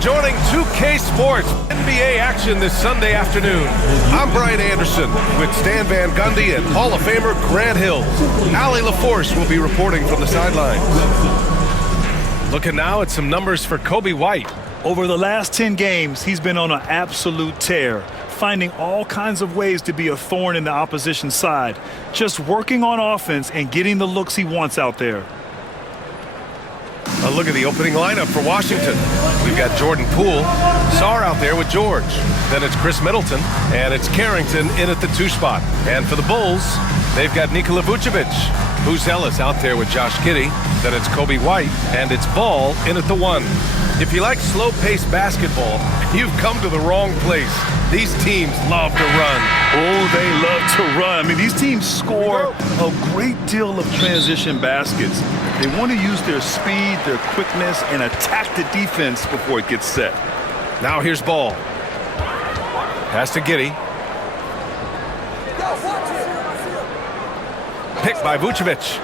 joining 2K Sports NBA action this Sunday afternoon. I'm Brian Anderson with Stan Van Gundy and Hall of Famer Grant Hill. Allie LaForce will be reporting from the sidelines. Looking now at some numbers for Coby White. Over the last 10 games, he's been on an absolute tear, finding all kinds of ways to be a thorn in the opposition side, just working on offense and getting the looks he wants out there. A look at the opening lineup for Washington. We've got Jordan Poole, Sarr out there with George. Then it's Chris Middleton, and it's Carrington in at the 2 spot. And for the Bulls, they've got Nikola Vucevic. Buzelis out there with Josh Giddey. Then it's Coby White, and it's Ball in at the 1. If you like slow-paced basketball, you've come to the wrong place. These teams love to run. Oh, they love to run. I mean, these teams score a great deal of transition baskets. They want to use their speed, their quickness, and attack the defense before it gets set. Now here's Ball. Pass to Giddey. Picked by Vucevic.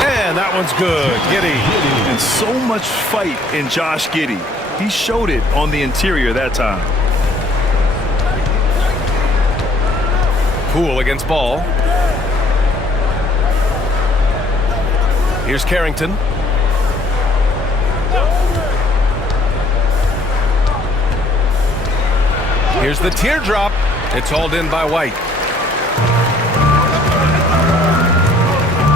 And that one's good. Giddey. And so much fight in Josh Giddey. He showed it on the interior that time. Poole against Ball. Here's Carrington. Here's the teardrop. It's hauled in by White.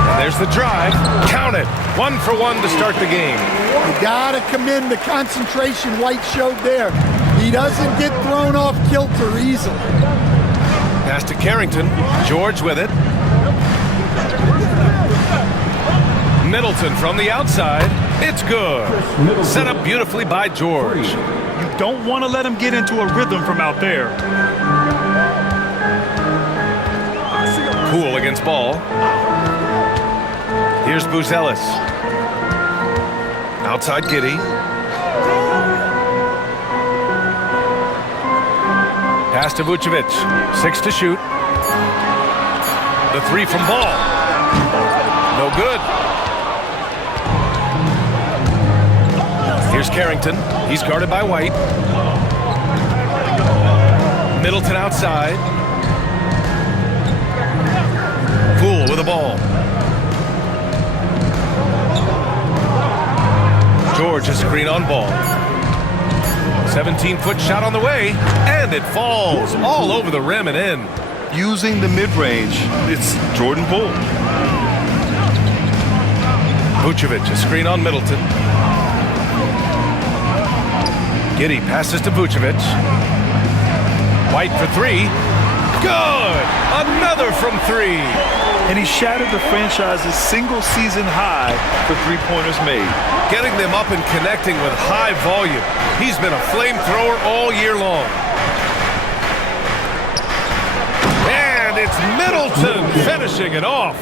And there's the drive. Count it. 1 for 1 to start the game. You gotta commend the concentration White showed there. He doesn't get thrown off kilter easily. Pass to Carrington. George with it. Middleton from the outside. It's good. Set up beautifully by George. You don't want to let him get into a rhythm from out there. Poole against Ball. Here's Buzelis. Outside Giddey. Pass to Vucevic. 6 to shoot. The 3 from Ball. No good. Here's Carrington. He's guarded by White. Middleton outside. Poole with the ball. George a screen on Ball. 17-foot shot on the way, and it falls all over the rim and in. Using the mid-range, it's Jordan Poole. Vucevic a screen on Middleton. Giddey passes to Vucevic. White for 3. Good! Another from 3. And he shattered the franchise's single-season high for three-pointers made. Getting them up and connecting with high volume. He's been a flamethrower all year long. And it's Middleton finishing it off.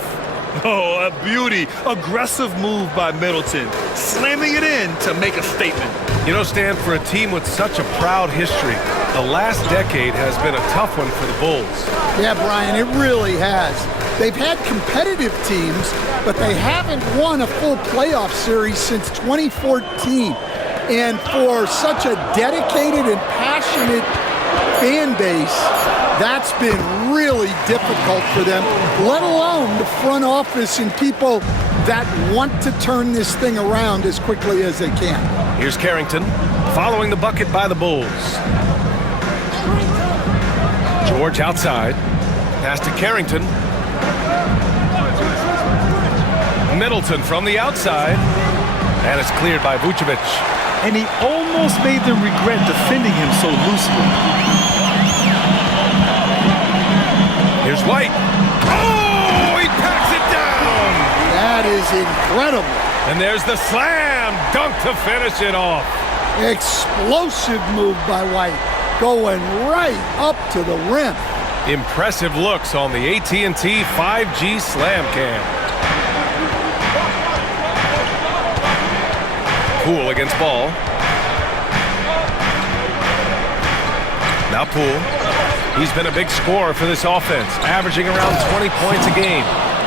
Oh, a beauty. Aggressive move by Middleton. Slamming it in to make a statement. You know, Stan, for a team with such a proud history, the last decade has been a tough one for the Bulls. Yeah, Brian, it really has. They've had competitive teams, but they haven't won a full playoff series since 2014. And for such a dedicated and passionate fan base, that's been really difficult for them, let alone the front office and people that want to turn this thing around as quickly as they can. Here's Carrington, following the bucket by the Bulls. George outside. Pass to Carrington. Middleton from the outside. And it's cleared by Vucevic. And he almost made them regret defending him so loosely. Here's White. Oh, he packs it down. That is incredible. And there's the slam dunk to finish it off. Explosive move by White, going right up to the rim. Impressive looks on the AT&T 5G Slam Cam. Poole against Ball. Now Poole. He's been a big scorer for this offense, averaging around 20 points a game.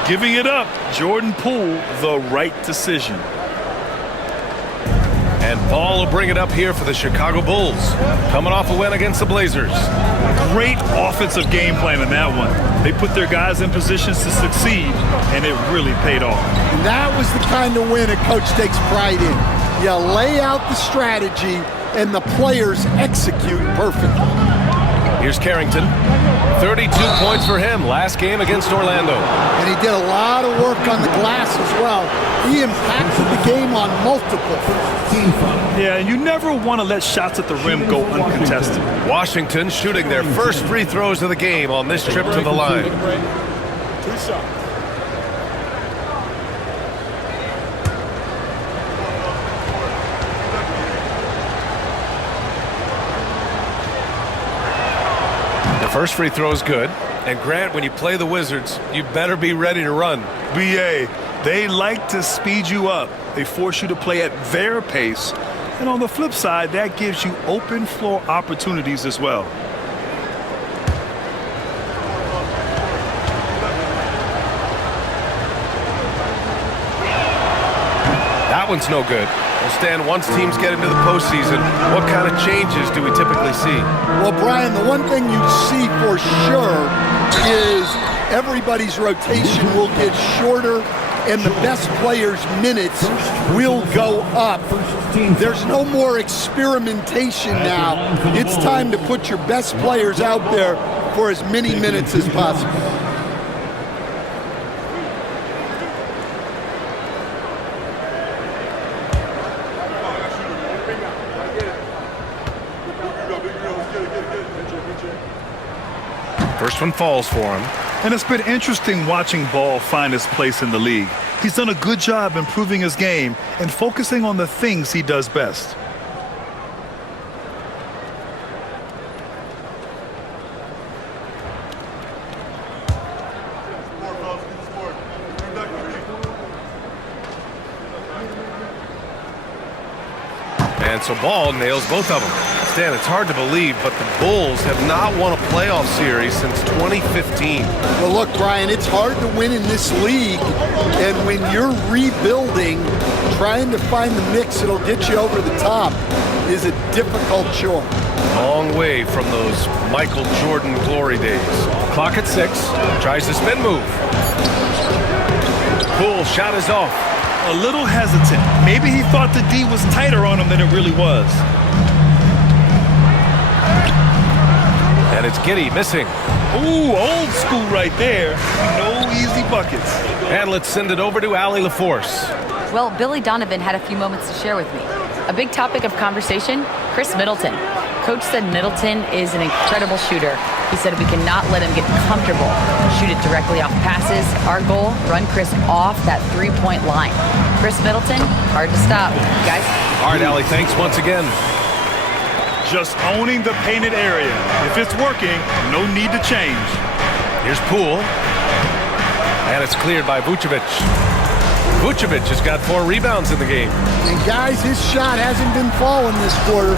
Giving it up, Jordan Poole, the right decision. And Ball will bring it up here for the Chicago Bulls, coming off a win against the Blazers. Great offensive game plan in that one. They put their guys in positions to succeed, and it really paid off. And that was the kind of win a coach takes pride in. You lay out the strategy, and the players execute perfectly. Here's Carrington. 32 points for him last game against Orlando. And he did a lot of work on the glass as well. He impacted the game on multiple. Yeah, and you never want to let shots at the rim go uncontested. Washington shooting their first free throws of the game on this trip to the line. First free throw is good. And Grant, when you play the Wizards, you better be ready to run. BA, they like to speed you up. They force you to play at their pace. And on the flip side, that gives you open floor opportunities as well. That one's no good. Well, Stan, once teams get into the postseason, what kind of changes do we typically see? Well, Brian, the one thing you see for sure is everybody's rotation will get shorter and the best players' minutes will go up. There's no more experimentation now. It's time to put your best players out there for as many minutes as possible. First one falls for him. And it's been interesting watching Ball find his place in the league. He's done a good job improving his game and focusing on the things he does best. And so Ball nails both of them. Stan, it's hard to believe, but the Bulls have not won a playoff series since 2015. Well, look, Brian, it's hard to win in this league, and when you're rebuilding, trying to find the mix that'll get you over the top is a difficult chore. Long way from those Michael Jordan glory days. Clock at 6, tries the spin move. Poole shot is off. A little hesitant. Maybe he thought the D was tighter on him than it really was. And it's Giddey missing. Ooh, old school right there. No easy buckets. And let's send it over to Allie LaForce. Well, Billy Donovan had a few moments to share with me. A big topic of conversation, Chris Middleton. Coach said Middleton is an incredible shooter. He said we cannot let him get comfortable. Shoot it directly off passes. Our goal, run Chris off that three-point line. Chris Middleton, hard to stop. Guys? All right, Allie, thanks once again. Just owning the painted area. If it's working, no need to change. Here's Poole. And it's cleared by Vucevic. Vucevic has got 4 rebounds in the game. And guys, his shot hasn't been falling this quarter.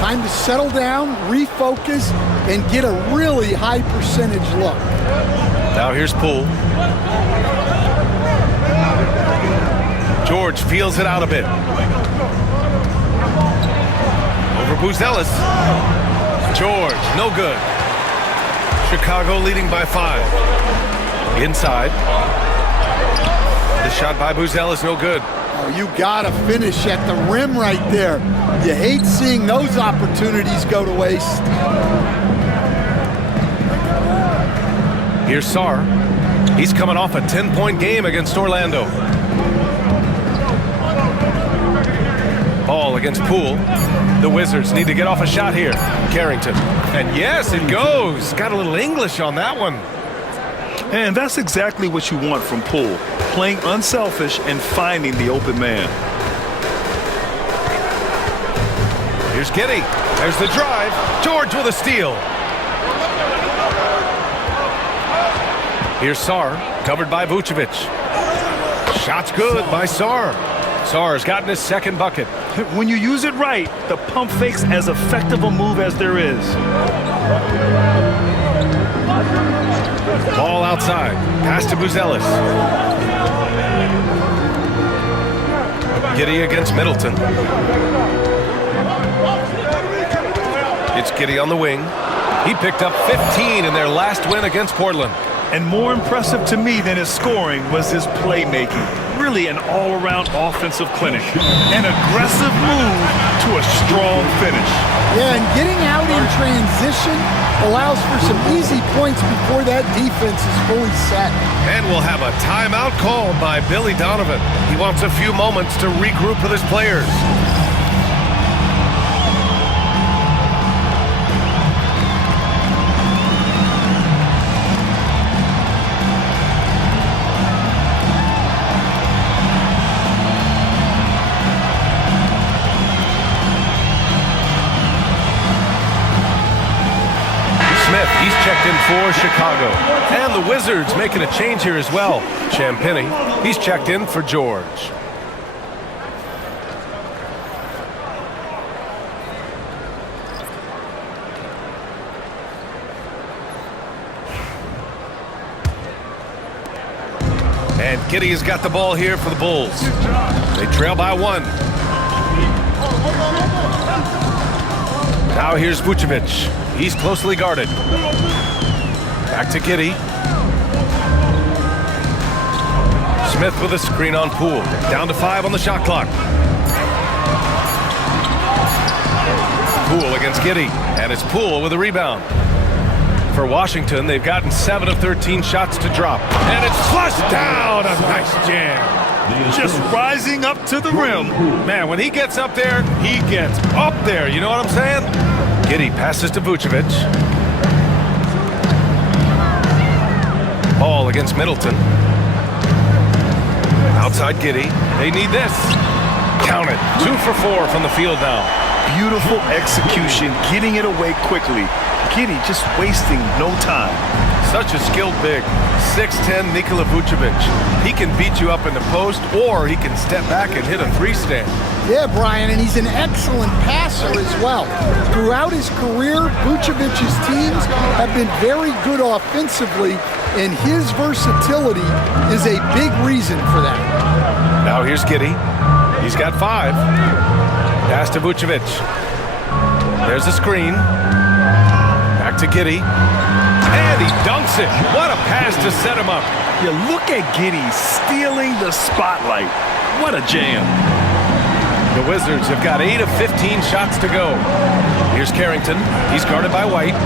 Time to settle down, refocus, and get a really high percentage look. Now here's Poole. George feels it out a bit. Over Buzelis. George, no good. Chicago leading by 5. Inside. The shot by Buzelis, no good. Oh, you gotta finish at the rim right there. You hate seeing those opportunities go to waste. Here's Sarr. He's coming off a 10-point game against Orlando. Ball against Poole. The Wizards need to get off a shot here. Carrington. And yes, it goes. Got a little English on that one. And that's exactly what you want from Poole. Playing unselfish and finding the open man. Here's Giddey. There's the drive. George with a steal. Here's Sarr, covered by Vucevic. Shot's good by Sarr. Sarr's gotten his second bucket. When you use it right, the pump fake's as effective a move as there is. Ball outside. Pass to Buzelis. Giddey against Middleton. It's Giddey on the wing. He picked up 15 in their last win against Portland. And more impressive to me than his scoring was his playmaking. Really an all-around offensive clinic. An aggressive move to a strong finish. Yeah, and getting out in transition allows for some easy points before that defense is fully set. And we'll have a timeout called by Billy Donovan. He wants a few moments to regroup with his players. He's checked in for Chicago. And the Wizards making a change here as well. Champagny, he's checked in for George. And Giddey has got the ball here for the Bulls. They trail by 1. Now here's Vucevic. He's closely guarded. Back to Giddey. Smith with a screen on Poole. Down to 5 on the shot clock. Poole against Giddey. And it's Poole with a rebound. For Washington, they've gotten 7 of 13 shots to drop. And it's flushed down. A nice jam. Just rising up to the rim. Man, when he gets up there, he gets up there. You know what I'm saying? Giddey passes to Vucevic. Ball against Middleton. Outside Giddey. They need this. Count it. 2 for 4 from the field now. Beautiful execution, getting it away quickly. Giddey just wasting no time. Such a skilled big. 6'10" Nikola Vucevic. He can beat you up in the post, or he can step back and hit a 3-stand. Yeah, Brian, and he's an excellent passer as well. Throughout his career, Vucevic's teams have been very good offensively, and his versatility is a big reason for that. Now here's Giddey. He's got 5. Pass to Vucevic. There's a screen. Back to Giddey. And he dunks it. What a pass to set him up. You look at Giddey stealing the spotlight. What a jam. The Wizards have got 8 of 15 shots to go. Here's Carrington. He's guarded by White.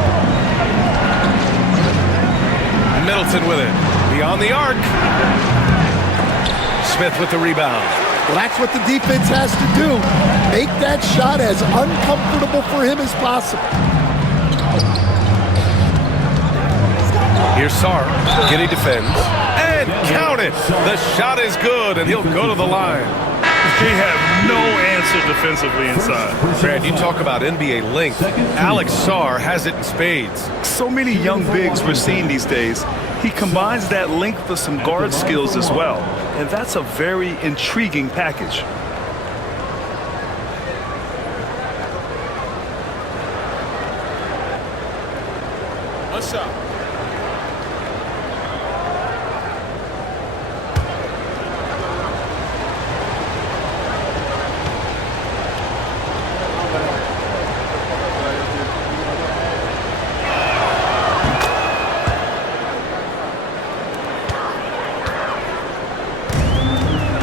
Middleton with it. Beyond the arc. Smith with the rebound. Well, that's what the defense has to do. Make that shot as uncomfortable for him as possible. Here's Sarr. Giddey defends. And count it. The shot is good, and he'll go to the line. They have no answer defensively inside. Brad, you talk about NBA length. Alex Sarr has it in spades. So many young bigs we're seeing these days. He combines that length with some guard skills as well. And that's a very intriguing package. What's up?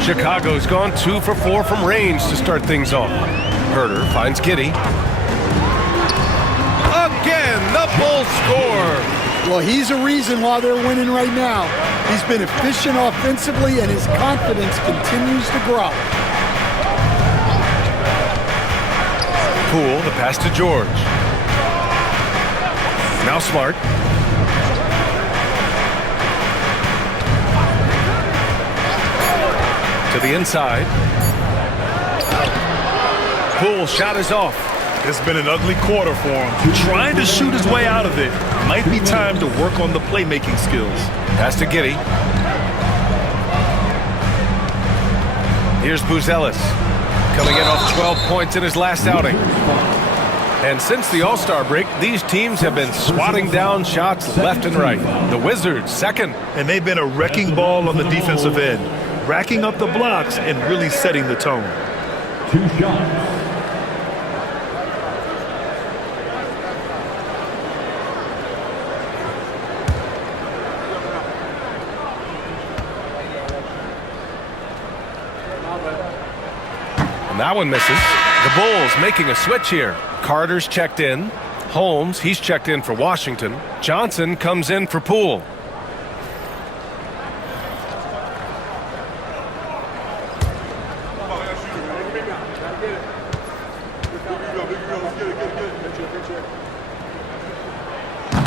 Chicago's gone 2 for 4 from range to start things off. Herter finds Giddey. Again, the Bulls score. Well, he's a reason why they're winning right now. He's been efficient offensively, and his confidence continues to grow. Poole, the pass to George. Now Smart. To the inside. Poole shot is off. It's been an ugly quarter for him. Trying to shoot his way out of it. Might be time to work on the playmaking skills. Pass to Giddey. Here's Buzelis, coming in off 12 points in his last outing. And since the All-Star break, these teams have been swatting down shots left and right. The Wizards, second. And they've been a wrecking ball on the defensive end. racking up the blocks and really setting the tone. 2 shots. And that one misses. The Bulls making a switch here. Carter's checked in. Holmes, he's checked in for Washington. Johnson comes in for Poole.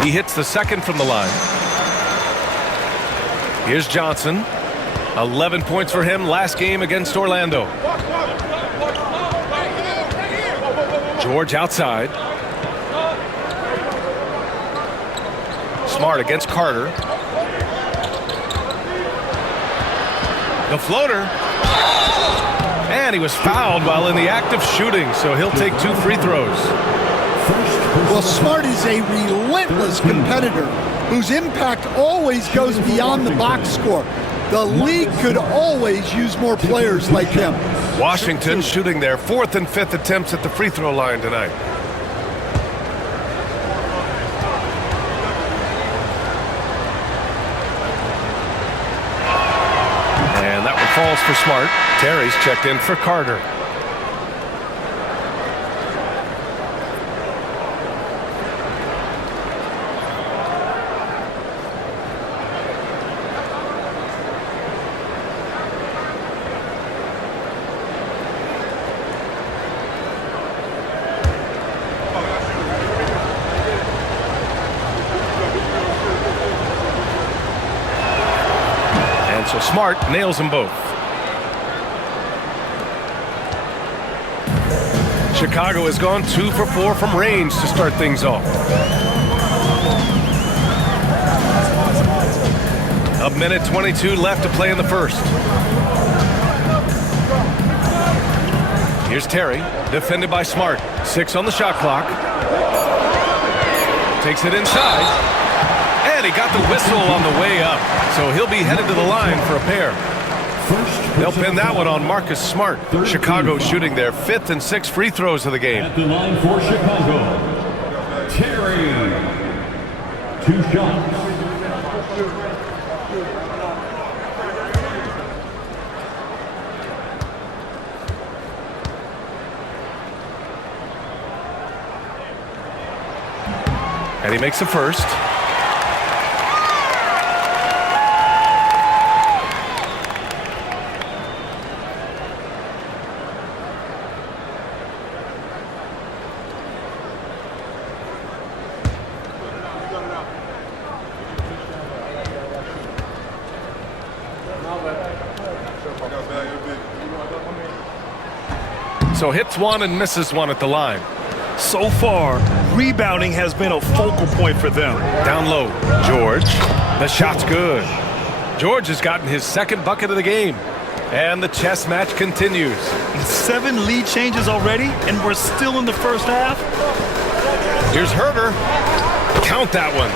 He hits the second from the line. Here's Johnson. 11 points for him last game against Orlando. George outside. Smart against Carter. The floater. And he was fouled while in the act of shooting, so he'll take 2 free throws. Well, Smart is a relentless competitor whose impact always goes beyond the box score. The league could always use more players like him. Washington shooting their 4th and 5th attempts at the free throw line tonight. And that one falls for Smart. Terry's checked in for Carter. So Smart nails them both. Chicago has gone 2 for 4 from range to start things off. A minute 22 left to play in the first. Here's Terry, defended by Smart. 6 on the shot clock. Takes it inside. And he got the whistle on the way up, so he'll be headed to the line for a pair. They'll pin that one on Marcus Smart. Chicago shooting their 5th and 6th free throws of the game. At the line for Chicago, Terry. 2 shots. And he makes the first. So hits one and misses one at the line. So far, rebounding has been a focal point for them. Down low, George. The shot's good. George has gotten his 2nd bucket of the game. And the chess match continues. 7 lead changes already, and we're still in the first half. Here's Herter. Count that one.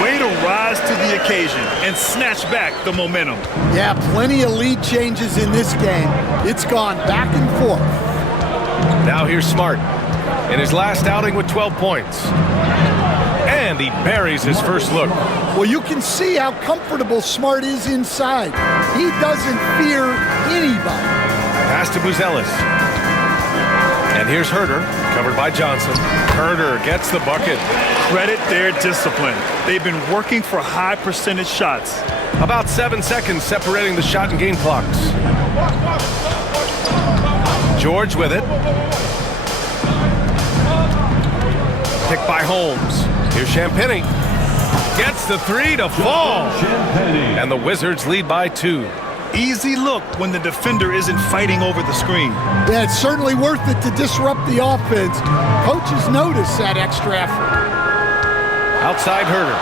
Way to rise to the occasion and snatch back the momentum. Yeah, plenty of lead changes in this game. It's gone back and forth. Now here's Smart in his last outing with 12 points. And he buries his first look. Well, you can see how comfortable Smart is inside. He doesn't fear anybody. Pass to Buzelis. And here's Herter, covered by Johnson. Herter gets the bucket. Credit their discipline. They've been working for high percentage shots. About 7 seconds separating the shot and game clocks. George with it. Picked by Holmes. Here's Champagnie. Gets the 3 to fall. And the Wizards lead by 2. Easy look when the defender isn't fighting over the screen. Yeah, it's certainly worth it to disrupt the offense. Coaches notice that extra effort. Outside Herter.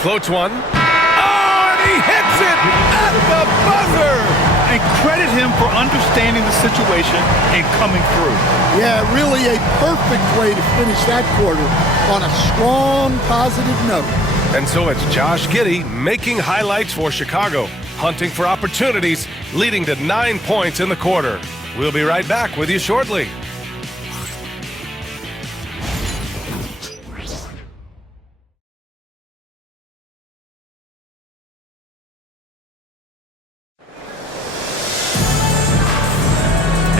Floats one. Oh, and he hits it at the buzzer. And credit him for understanding the situation and coming through. Yeah, really a perfect way to finish that quarter on a strong, positive note. And so it's Josh Giddey making highlights for Chicago, hunting for opportunities, leading to 9 points in the quarter. We'll be right back with you shortly.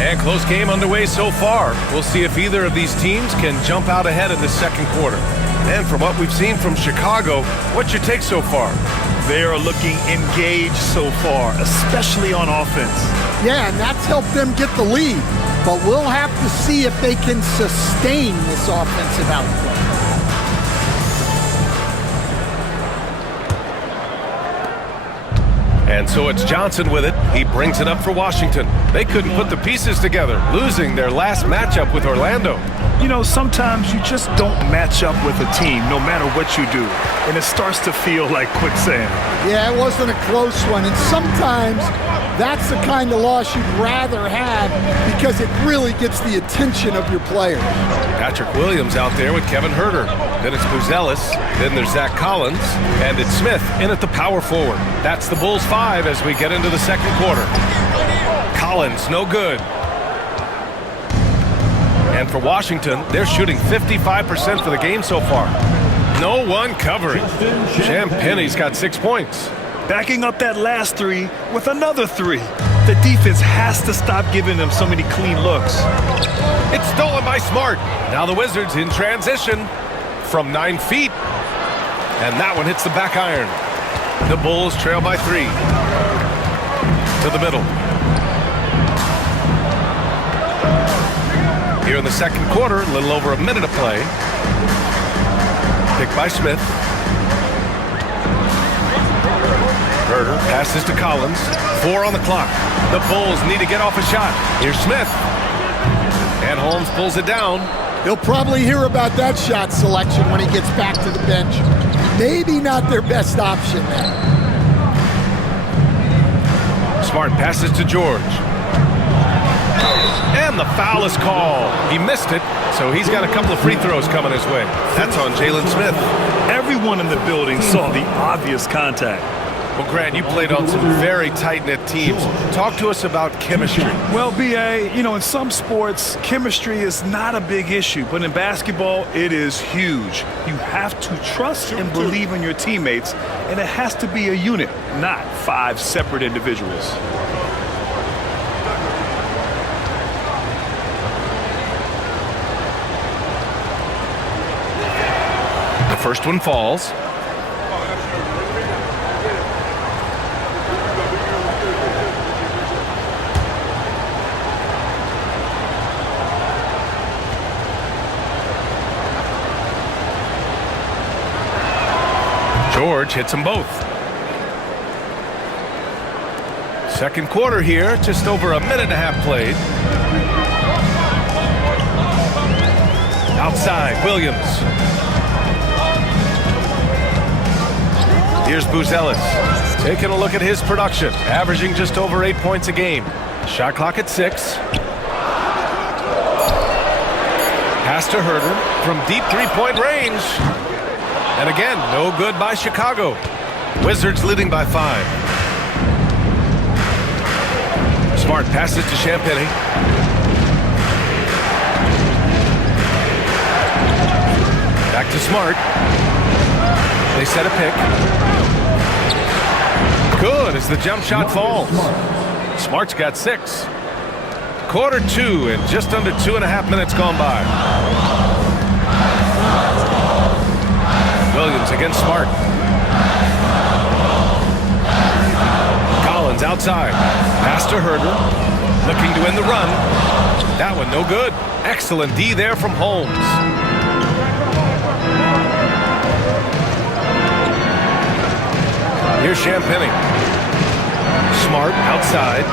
And close game underway so far. We'll see if either of these teams can jump out ahead in the second quarter. And from what we've seen from Chicago, what's your take so far? They are looking engaged so far, especially on offense. Yeah, and that's helped them get the lead. But we'll have to see if they can sustain this offensive output. And so it's Johnson with it. He brings it up for Washington. They couldn't put the pieces together, losing their last matchup with Orlando. You know, sometimes you just don't match up with a team no matter what you do, and it starts to feel like quicksand. Yeah, it wasn't a close one, and sometimes that's the kind of loss you'd rather have because it really gets the attention of your players. Patrick Williams out there with Kevin Huerter. Then it's Buzelis. Then there's Zach Collins. And it's Smith in at the power forward. That's the Bulls 5 as we get into the second quarter. Collins, no good. And for Washington, they're shooting 55% for the game so far. No one covering. Champagne's got 6 points. Backing up that last three with another three. The defense has to stop giving them so many clean looks. It's stolen by Smart. Now the Wizards in transition from 9 feet. And that one hits the back iron. The Bulls trail by 3. To the middle. Here in the second quarter, a little over a minute of play. Picked by Smith. Huerter passes to Collins. 4 on the clock. The Bulls need to get off a shot. Here's Smith. And Holmes pulls it down. He'll probably hear about that shot selection when he gets back to the bench. Maybe not their best option there. Smart passes to George. And the foul is called. He missed it, so he's got a couple of free throws coming his way. That's on Jalen Smith. Everyone in the building saw the obvious contact. Well, Grant, you played on some very tight-knit teams. Talk to us about chemistry. Well, B.A., you know, in some sports, chemistry is not a big issue, but in basketball, it is huge. You have to trust and believe in your teammates, and it has to be a unit, not 5 separate individuals. The first one falls. George hits them both. Second quarter here, just over a minute and a half played. Outside, Williams. Here's Buzelis. Taking a look at his production, averaging just over 8 points a game. Shot clock at 6. Pass to Huerter from deep three-point range. And again, no good by Chicago. Wizards leading by 5. Smart passes to Champagnie. Back to Smart. They set a pick. Good as the jump shot falls. Smart's got 6. Quarter 2 and just under 2.5 minutes gone by. Williams against Smart. Collins outside. Pass to Huerter. Looking to end the run. That one no good. Excellent D there from Holmes. Here's Champagnie. Smart outside.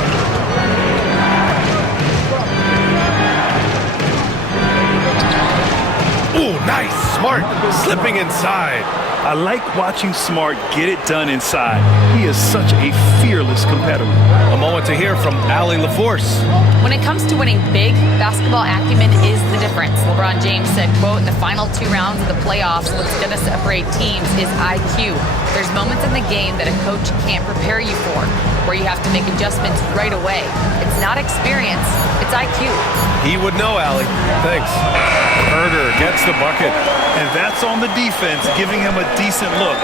Ooh, nice. Smart slipping inside. I like watching Smart get it done inside. He is such a fearless competitor. A moment to hear from Allie LaForce. When it comes to winning big, basketball acumen is the difference. LeBron James said, quote, in the final 2 rounds of the playoffs, what's going to separate teams is IQ. There's moments in the game that a coach can't prepare you for, where you have to make adjustments right away. It's not experience, it's IQ. He would know, Allie. Thanks. Herder gets the bucket. And that's on the defense, giving him a decent look.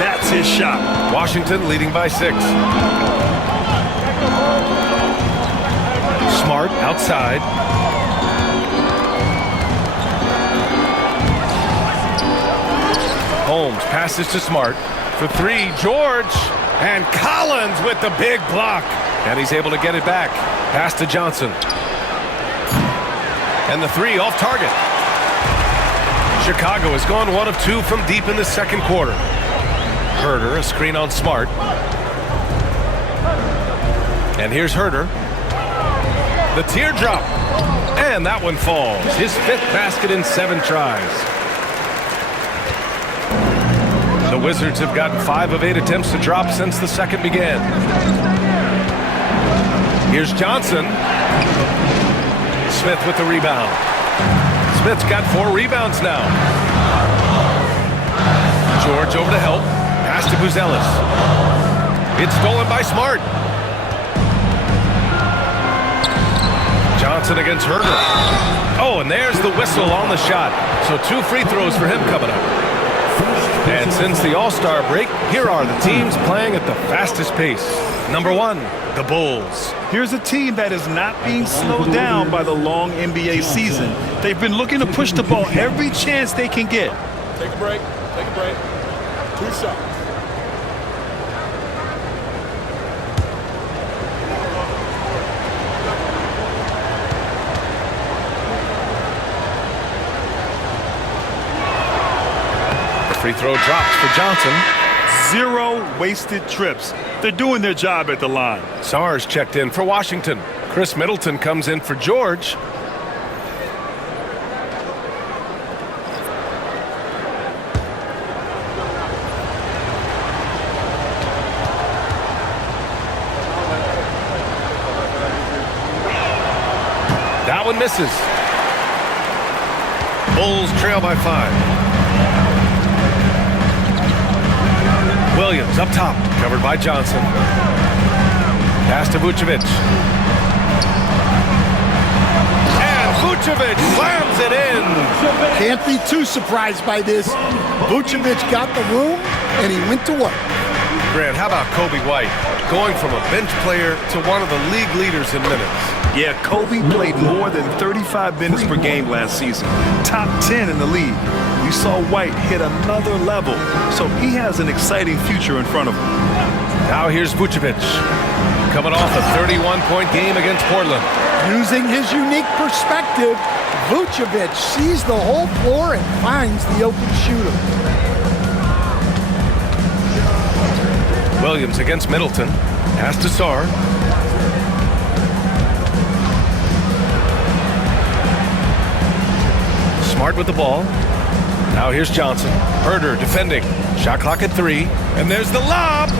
That's his shot. Washington leading by 6. Smart outside. Holmes passes to Smart for 3. George and Collins with the big block. And he's able to get it back. Pass to Johnson. And the 3 off target. Chicago has gone 1 of 2 from deep in the second quarter. Herder, a screen on Smart. And here's Herder. The teardrop. And that one falls. His 5th basket in 7 tries. The Wizards have gotten 5 of 8 attempts to drop since the second began. Here's Johnson. Smith with the rebound. Smith's got 4 rebounds now. George over to help. Pass to Buzelis. It's stolen by Smart. Johnson against Herder. Oh, and there's the whistle on the shot. So 2 free throws for him coming up. And since the All-Star break, here are the teams playing at the fastest pace. Number 1, the Bulls. Here's a team that is not being slowed down by the long NBA season. They've been looking to push the ball every chance they can get. Take a break. Take a break. 2 shots. Free throw drops for Johnson. 0 wasted trips. They're doing their job at the line. Sars checked in for Washington. Chris Middleton comes in for George. That one misses. Bulls trail by 5. Williams up top, covered by Johnson. Pass to Vucevic. And Vucevic slams it in. Can't be too surprised by this. Vucevic got the room, and he went to work. Grant, how about Kobe White? Going from a bench player to one of the league leaders in minutes. Yeah, Kobe played more than 35 minutes per game last season. Top 10 in the league. We saw White hit another level, so he has an exciting future in front of him. Now here's Vucevic, coming off a 31-point game against Portland. Using his unique perspective, Vucevic sees the whole floor and finds the open shooter. Williams against Middleton. Pass to Sar. Smart with the ball. Now here's Johnson. Herder defending. Shot clock at 3. And there's the lob.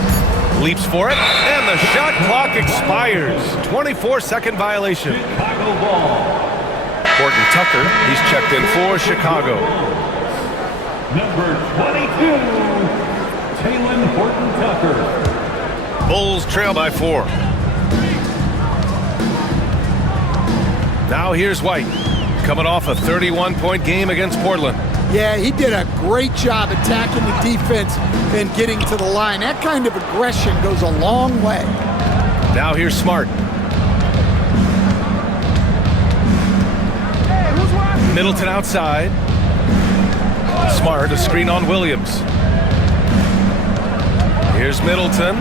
Leaps for it. And the shot clock expires. 24-second violation. Horton Tucker. He's checked in for Chicago. Number 22, Taylor Horton Tucker. Bulls trail by 4. Now here's White. Coming off a 31-point game against Portland. Yeah, he did a great job attacking the defense and getting to the line. That kind of aggression goes a long way. Now here's Smart. Middleton outside. Smart, a screen on Williams. Here's Middleton.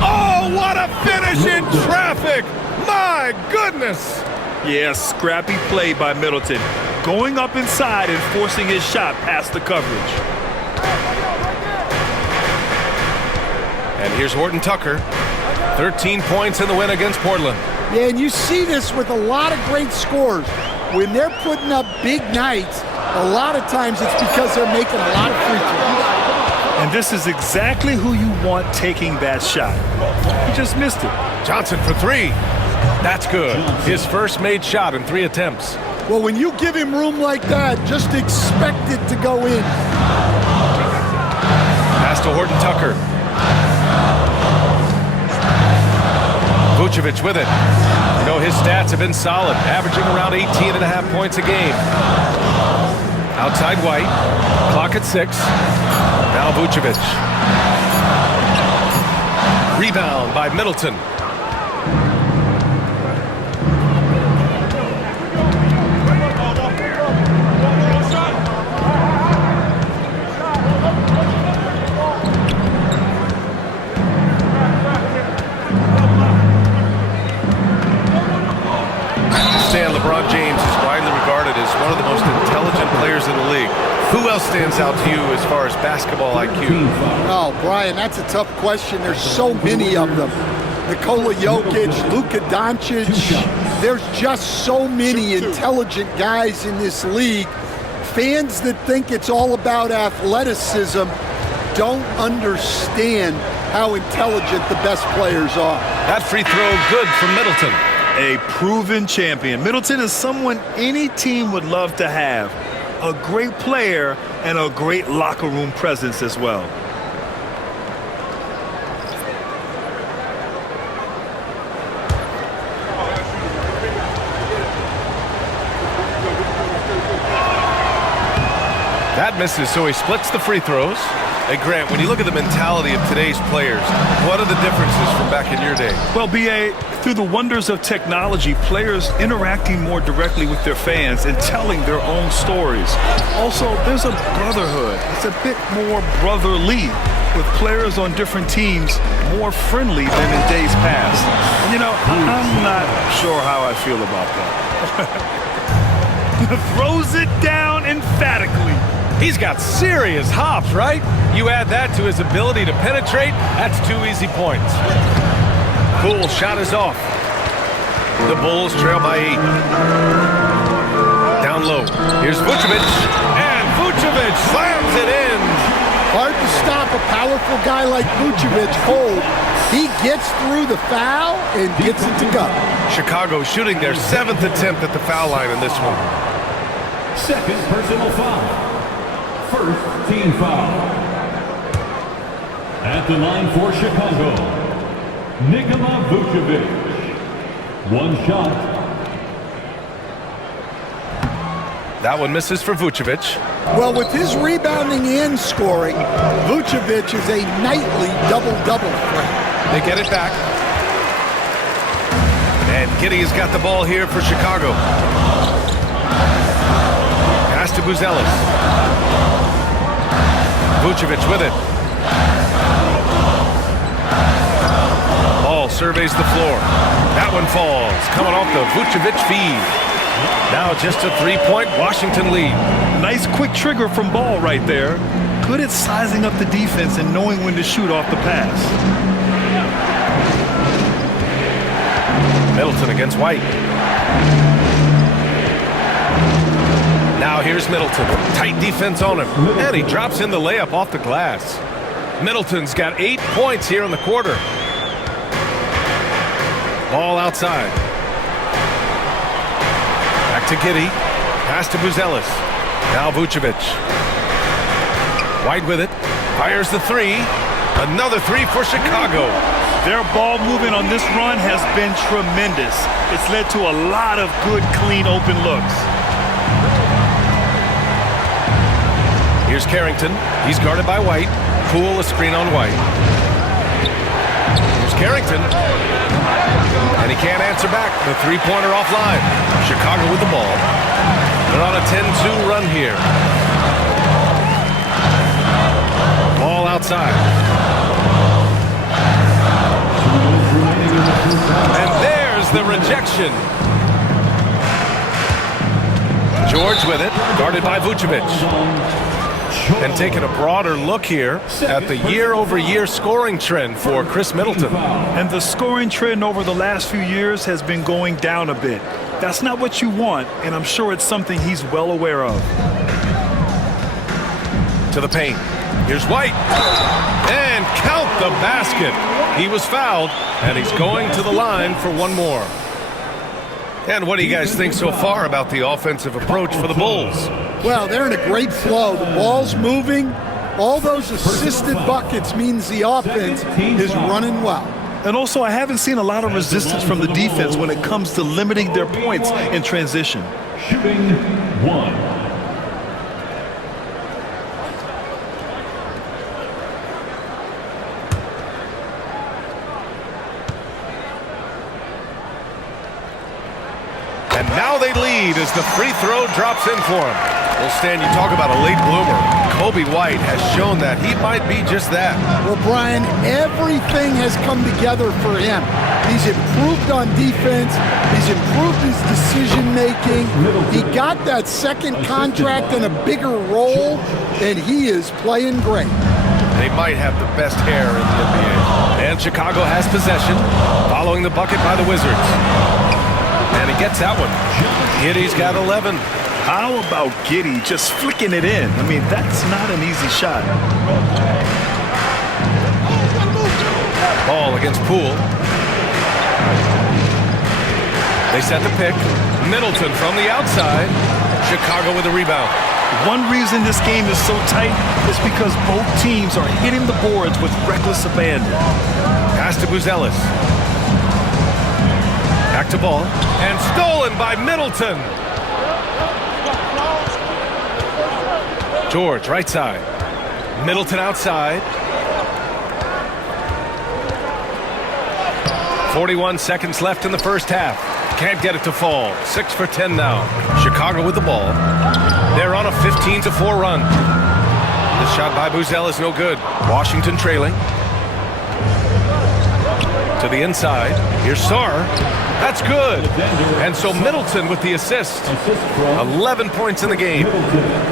Oh, what a finish in traffic! My goodness! Yeah, scrappy play by Middleton. Going up inside and forcing his shot past the coverage. And here's Horton Tucker. 13 points in the win against Portland. Yeah, and you see this with a lot of great scores. When they're putting up big nights, A lot of times it's because they're making a lot of free throws. And this is exactly who you want taking that shot. He just missed it. Johnson for three. That's good. His first made shot in 3 attempts. Well, when you give him room like that, just expect it to go in. Pass to Horton Tucker. Vucevic with it. You know, his stats have been solid, averaging around 18.5 points a game. Outside White. Clock at 6. Now Vucevic. Rebound by Middleton. LeBron James is widely regarded as one of the most intelligent players in the league. Who else stands out to you as far as basketball IQ? Oh, Brian, that's a tough question. There's so many of them. Nikola Jokic, Luka Doncic. There's just so many intelligent guys in this league. Fans that think it's all about athleticism don't understand how intelligent the best players are. That free throw good from Middleton. A proven champion. Middleton is someone any team would love to have. A great player and a great locker room presence as well. That misses, so he splits the free throws. Hey, Grant, when you look at the mentality of today's players, what are the differences from back in your day? Well, B.A., through the wonders of technology, players interacting more directly with their fans and telling their own stories. Also, there's a brotherhood. It's a bit more brotherly, with players on different teams more friendly than in days past. And, you know, I'm not sure how I feel about that. Throws it down emphatically. He's got serious hops, right? You add that to his ability to penetrate, that's 2 easy points. Poole shot is off. The Bulls trail by 8. Down low. Here's Vucevic. And Vucevic slams it in. Hard to stop a powerful guy like Vucevic cold. He gets through the foul and gets it to go. Chicago shooting their 7th attempt at the foul line in this one. Second personal foul. First team foul. At the line for Chicago, Nikola Vucevic. One shot. That one misses for Vucevic. Well, with his rebounding and scoring, Vucevic is a nightly double-double threat. They get it back. And Giddey has got the ball here for Chicago. Pass to Buzelis. Vucevic with it. Ball surveys the floor. That one falls, coming off the Vucevic feed. Now just a 3-point Washington lead. Nice quick trigger from Ball right there. Good at sizing up the defense and knowing when to shoot off the pass. Middleton against White. Now here's Middleton. Tight defense on him. And he drops in the layup off the glass. Middleton's got 8 points here in the quarter. Ball outside. Back to Giddey. Pass to Buzelis. Now Vucevic. White with it. Fires the 3. Another 3 for Chicago. Their ball movement on this run has been tremendous. It's led to a lot of good, clean, open looks. Here's Carrington. He's guarded by White. Poole a screen on White. Here's Carrington. And he can't answer back. The 3-pointer offline. Chicago with the ball. They're on a 10-2 run here. Ball outside. And there's the rejection. George with it. Guarded by Vucevic. And taking a broader look here at the year-over-year scoring trend for Chris Middleton. And the scoring trend over the last few years has been going down a bit. That's not what you want, and I'm sure it's something he's well aware of. To the paint. Here's White. And count the basket. He was fouled, and he's going to the line for one more. And what do you guys think so far about the offensive approach for the Bulls? Well, they're in a great flow. The ball's moving. All those assisted buckets means the offense is running well. And also, I haven't seen a lot of resistance from the defense when it comes to limiting their points in transition. Shooting 1. And now they lead as the free throw drops in for him. Well, Stan, you talk about a late bloomer. Kobe White has shown that he might be just that. Well, Brian, everything has come together for him. He's improved on defense. He's improved his decision-making. He got that second contract and a bigger role, and he is playing great. They might have the best hair in the NBA. And Chicago has possession, following the bucket by the Wizards. And he gets that one. Giddey's got 11. How about Giddey just flicking it in? I mean, that's not an easy shot. Ball against Poole. They set the pick. Middleton from the outside. Chicago with a rebound. One reason this game is so tight is because both teams are hitting the boards with reckless abandon. Pass to Buzelis. Back to ball. And stolen by Middleton. George, right side. Middleton outside. 41 seconds left in the first half. Can't get it to fall. 6 for 10 now. Chicago with the ball. They're on a 15-4 run. The shot by Buzelis no good. Washington trailing. To the inside. Here's Sarr. That's good. And so Middleton with the assist. 11 points in the game.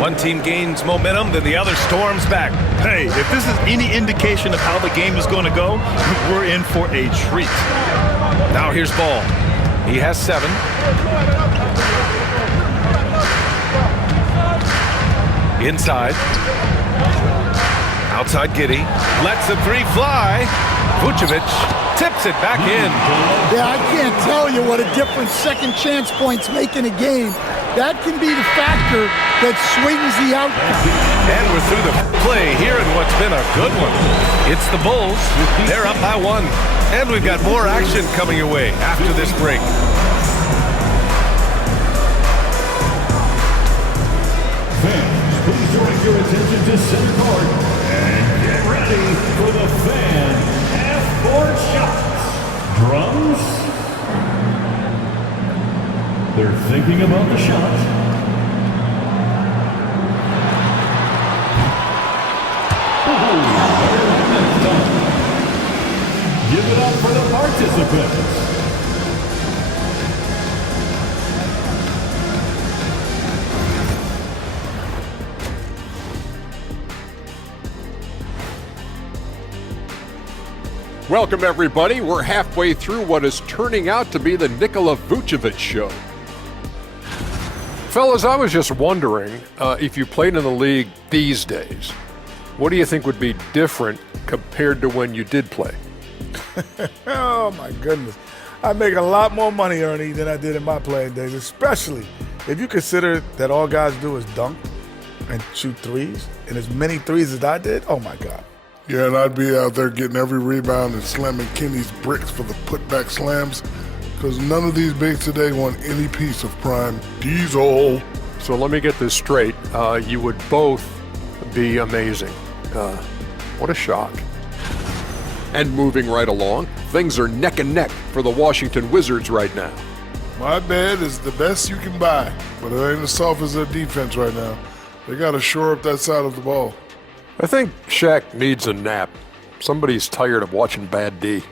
One team gains momentum, then the other storms back. Hey, if this is any indication of how the game is going to go, we're in for a treat. Now here's Ball. He has 7. Inside. Outside Giddey. Lets the 3 fly. Vucevic tips it back in. Yeah, I can't tell you what a difference second chance points make in a game. That can be the factor that swings the outcome. And we're through the play here in what's been a good one. It's the Bulls. They're up by 1. And we've got more action coming your way after this break. Fans, please direct your attention to center court and get ready for the fan half-court shots. Drums. They're thinking about the shot. Give it up for the participants. Welcome, everybody. We're halfway through what is turning out to be the Nikola Vucevic show. Fellas, I was just wondering if you played in the league these days, what do you think would be different compared to when you did play? Oh, my goodness. I make a lot more money, Ernie, than I did in my playing days, especially if you consider that all guys do is dunk and shoot threes, and as many threes as I did, oh, my God. Yeah, and I'd be out there getting every rebound and slamming Kenny's bricks for the putback slams, because none of these bigs today want any piece of prime diesel. So let me get this straight. You would both be amazing. What a shock. And moving right along, things are neck and neck for the Washington Wizards right now. My bed is the best you can buy, but it ain't as soft as their defense right now. They got to shore up that side of the ball. I think Shaq needs a nap. Somebody's tired of watching bad D.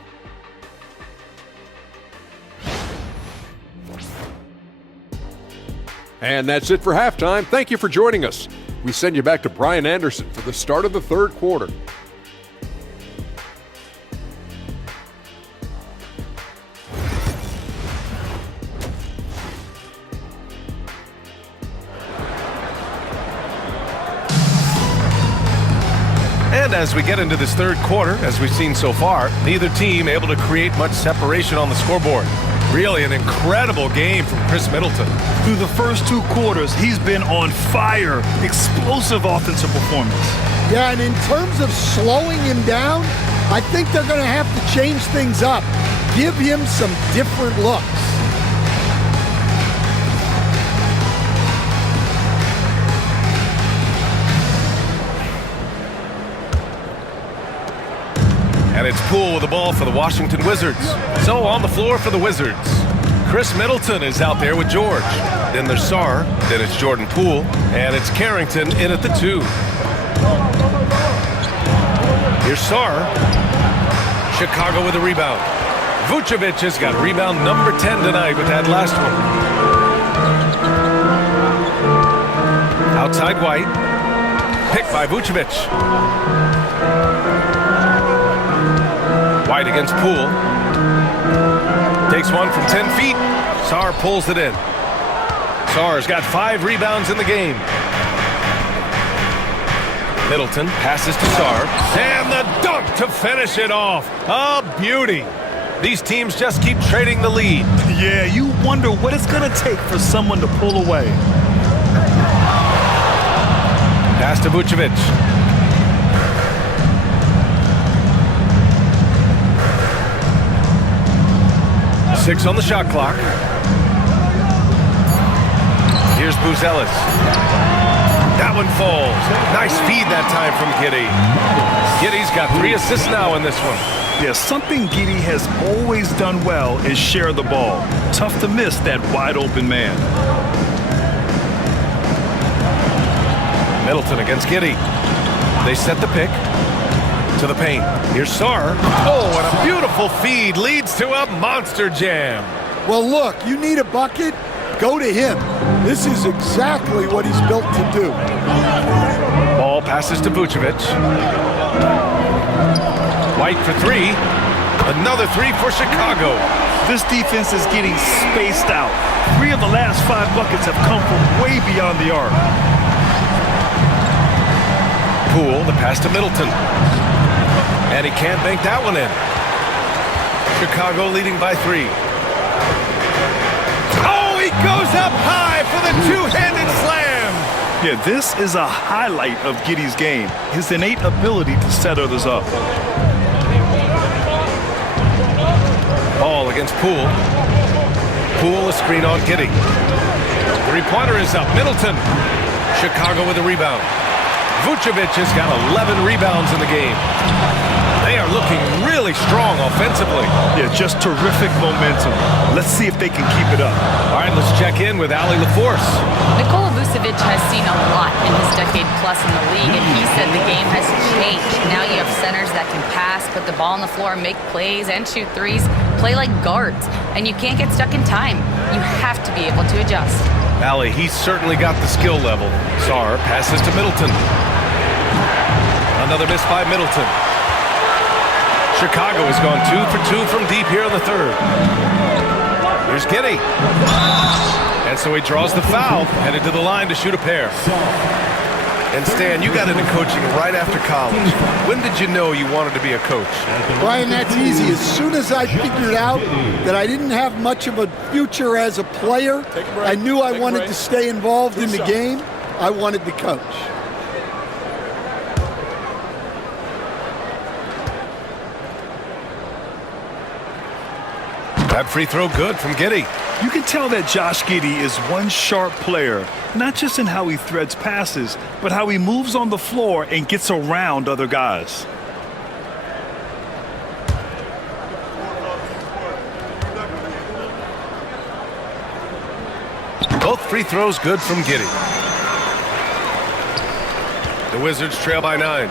And that's it for halftime. Thank you for joining us. we send you back to Brian Anderson for the start of the third quarter. And as we get into this third quarter, as we've seen so far, neither team able to create much separation on the scoreboard. Really an incredible game from Chris Middleton. Through the first 2 quarters, he's been on fire. Explosive offensive performance. Yeah, and in terms of slowing him down, I think they're going to have to change things up. Give him some different looks. And it's Poole with the ball for the Washington Wizards. So on the floor for the Wizards, Chris Middleton is out there with George. Then there's Sarr, then it's Jordan Poole, and it's Carrington in at the 2. Here's Sarr. Chicago with a rebound. Vucevic has got rebound number 10 tonight with that last one. Outside White. Picked by Vucevic. White against Poole. Takes one from 10 feet. Sarr pulls it in. Sarr's got 5 rebounds in the game. Middleton passes to Sarr. And the dunk to finish it off. A beauty. These teams just keep trading the lead. Yeah, you wonder what it's going to take for someone to pull away. Pass to Vucevic. Six on the shot clock. Here's Buzelis. That one falls. Nice feed that time from Giddey. Giddey's got 3 assists now in this one. Yeah, something Giddey has always done well is share the ball. Tough to miss that wide open man. Middleton against Giddey. They set the pick. To the paint. Here's Sarr. Oh, and a beautiful feed leads to a monster jam. Well, look, you need a bucket, go to him. This is exactly what he's built to do. Ball passes to Vucevic. White for 3. Another 3 for Chicago. This defense is getting spaced out. 3 of the last 5 buckets have come from way beyond the arc. Poole, the pass to Middleton. And he can't bank that one in. Chicago leading by 3. Oh, he goes up high for the 2-handed slam. Yeah, this is a highlight of Giddey's game. His innate ability to set others up. Ball against Poole. Poole, a screen on Giddey. 3-pointer is up. Middleton. Chicago with a rebound. Vucevic has got 11 rebounds in the game. They are looking really strong offensively. Yeah, just terrific momentum. Let's see if they can keep it up. All right, let's check in with Ali LaForce. Nikola Vucevic has seen a lot in his decade plus in the league, and he said the game has changed. Now you have centers that can pass, put the ball on the floor, make plays, and shoot threes, play like guards, and you can't get stuck in time. You have to be able to adjust. Ali, he's certainly got the skill level. Sarr passes to Middleton. Another miss by Middleton. Chicago has gone 2 for 2 from deep here in the third. Here's Giddey. And so he draws the foul, headed to the line to shoot a pair. And Stan, you got into coaching right after college. When did you know you wanted to be a coach? Brian, that's easy. As soon as I figured out that I didn't have much of a future as a player, I knew I wanted to stay involved in the game. I wanted to coach. That free throw good from Giddey. You can tell that Josh Giddey is one sharp player, not just in how he threads passes, but how he moves on the floor and gets around other guys. Both free throws good from Giddey. The Wizards trail by 9.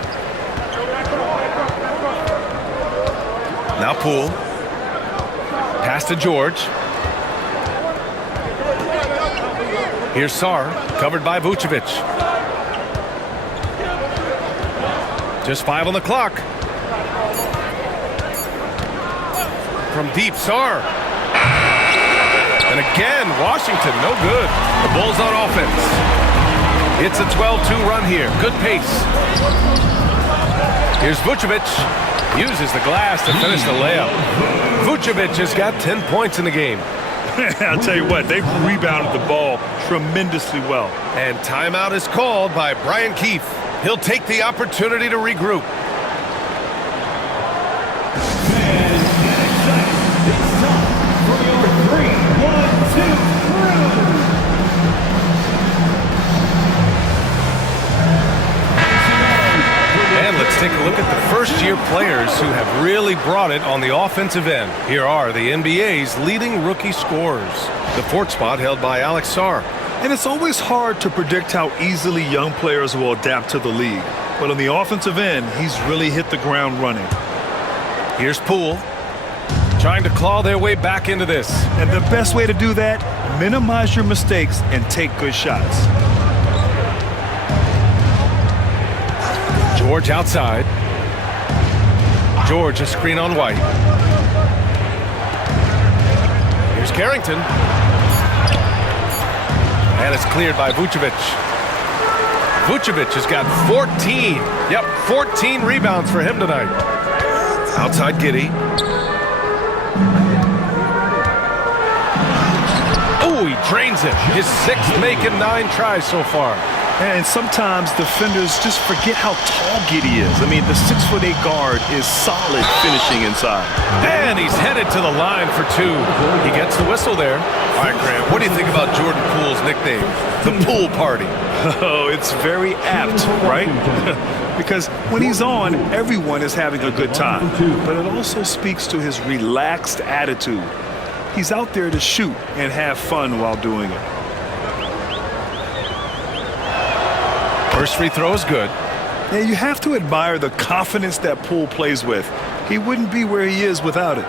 Now Poole. Pass to George. Here's Sarr, covered by Vucevic. Just 5 on the clock. From deep, Sarr. And again, Washington, no good. The Bulls on offense. It's a 12-2 run here. Good pace. Here's Vucevic. Uses the glass to finish the layup. Vucevic has got 10 points in the game. I'll tell you what, they've rebounded the ball tremendously well. And timeout is called by Brian Keefe. He'll take the opportunity to regroup. And let's take a look at the first-year players who have really brought it on the offensive end. Here are the NBA's leading rookie scorers. The 4th spot held by Alex Sarr. And it's always hard to predict how easily young players will adapt to the league. But on the offensive end, he's really hit the ground running. Here's Poole, trying to claw their way back into this. And the best way to do that, minimize your mistakes and take good shots. George outside. George a screen on White. Here's Carrington. And it's cleared by Vucevic. Vucevic has got 14. Yep, 14 rebounds for him tonight. Outside Giddey. Oh, he drains it. His 6th make in 9 tries so far. And sometimes defenders just forget how tall Giddey is. I mean, the 6'8" guard is solid finishing inside. And he's headed to the line for 2. He gets the whistle there. All right, Graham, what do you think about Jordan Poole's nickname, the Pool Party? Oh, it's very apt, right? Because when he's on, everyone is having a good time. But it also speaks to his relaxed attitude. He's out there to shoot and have fun while doing it. First free throw is good. Yeah, you have to admire the confidence that Poole plays with. He wouldn't be where he is without it.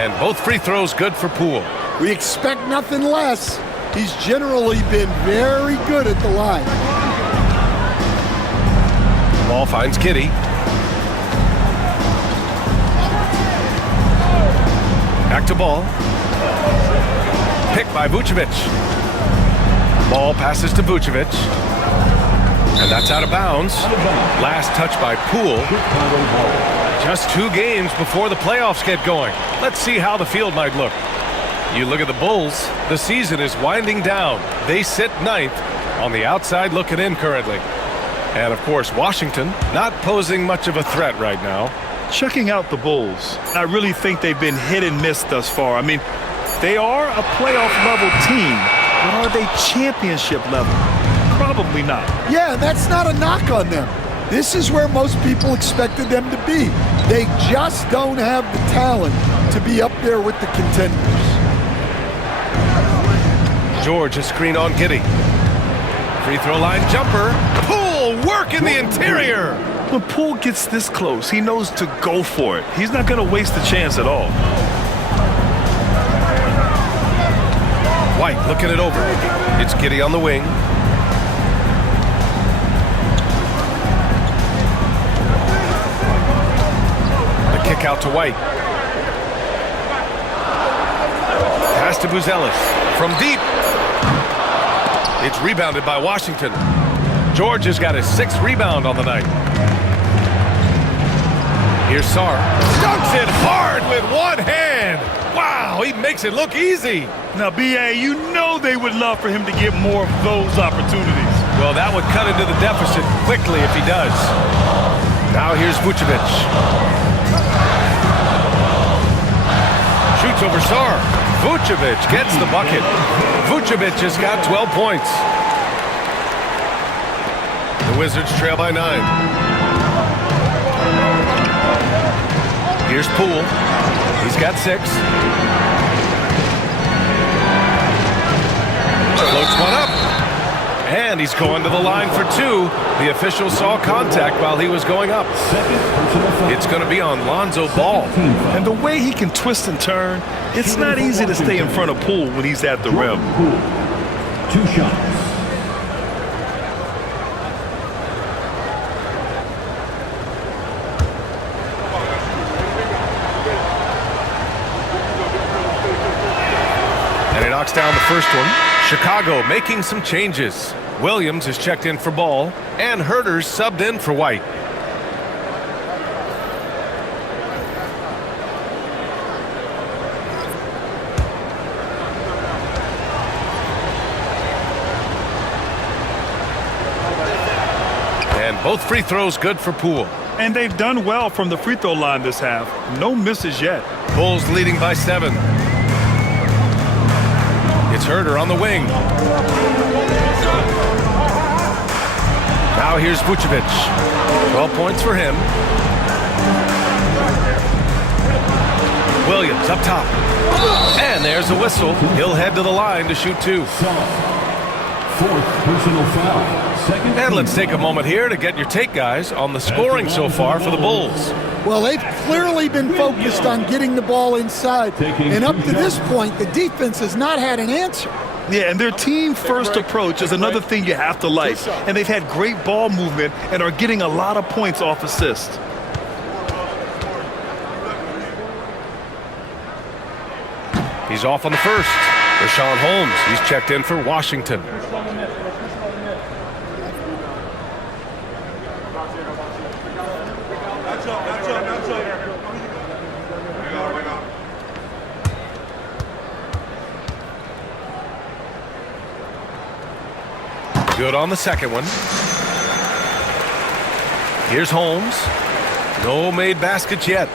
And both free throws good for Poole. We expect nothing less. He's generally been very good at the line. Ball finds Giddey. Back to ball. Picked by Vucevic. Ball passes to Vucevic. And that's out of bounds. Last touch by Poole. Just 2 games before the playoffs get going. Let's see how the field might look. You look at the Bulls. The season is winding down. They sit 9th on the outside looking in currently. And, of course, Washington not posing much of a threat right now. Checking out the Bulls, I really think they've been hit and miss thus far. I mean, they are a playoff-level team, but are they championship level? Probably not. Yeah, that's not a knock on them. This is where most people expected them to be. They just don't have the talent to be up there with the contenders. George a screen on Giddey. Free throw line jumper. Poole work in the interior. When Poole gets this close, he knows to go for it. He's not going to waste the chance at all. White looking it over. It's Giddey on the wing. The kick out to White. Pass to Buzelis. From deep. It's rebounded by Washington. George has got his 6th rebound on the night. Here's Sarr. Dunks it hard with one hand. Wow, he makes it look easy. Now, B.A., you know they would love for him to get more of those opportunities. Well, that would cut into the deficit quickly if he does. Now here's Vucevic. Shoots over Sarr. Vucevic gets the bucket. Vucevic has got 12 points. The Wizards trail by 9. Here's Poole. He's got 6. Floats one up. And he's going to the line for two. The official saw contact while he was going up. It's going to be on Lonzo Ball. And the way he can twist and turn, it's not easy to stay in front of Poole when he's at the rim. 2 shots. And he knocks down the first one. Chicago making some changes. Williams is checked in for Ball, and Herter's subbed in for White. And both free throws good for Poole. And they've done well from the free throw line this half. No misses yet. Bulls leading by 7. It's Herter on the wing. Now here's Vucevic. 12 points for him. Williams up top. And there's a whistle. He'll head to the line to shoot 2. 4th personal foul. And let's take a moment here to get your take, guys, on the scoring so far for the Bulls. Well, they've clearly been focused on getting the ball inside. And up to this point, the defense has not had an answer. Yeah, and their team-first approach is another thing you have to like. And they've had great ball movement and are getting a lot of points off assists. He's off on the first. Rashawn Holmes, he's checked in for Washington. Good on the second one. Here's Holmes. No made baskets yet.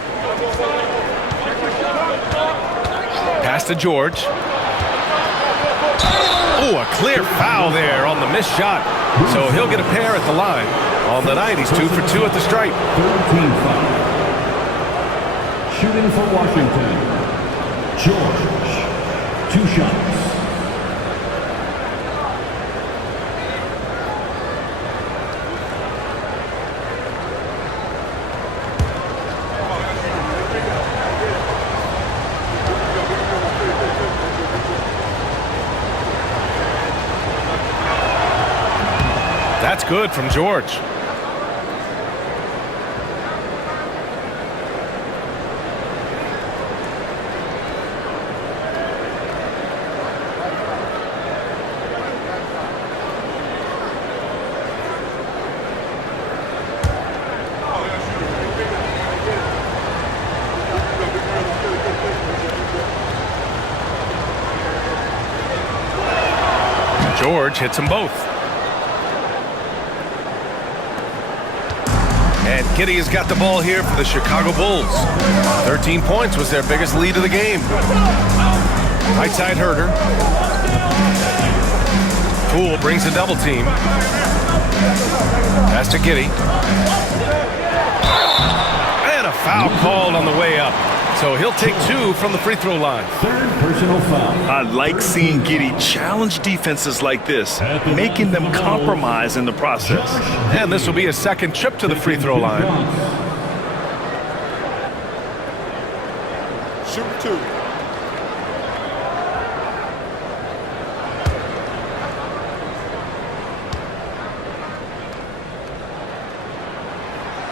Pass to George. Oh, a clear foul there on the missed shot. So he'll get a pair at the line. On the night, he's 2 for 2 at the stripe. 13 foul. Shooting for Washington. George. 2 shots. That's good from George. George hits them both. And Giddey has got the ball here for the Chicago Bulls. 13 points was their biggest lead of the game. Right side Herter. Poole brings a double team. Pass to Giddey. And a foul called on the way up. So he'll take 2 from the free throw line. 3rd personal foul. I like seeing Giddey challenge defenses like this, making them compromise in the process. And this will be his second trip to the free throw line. Shoot 2.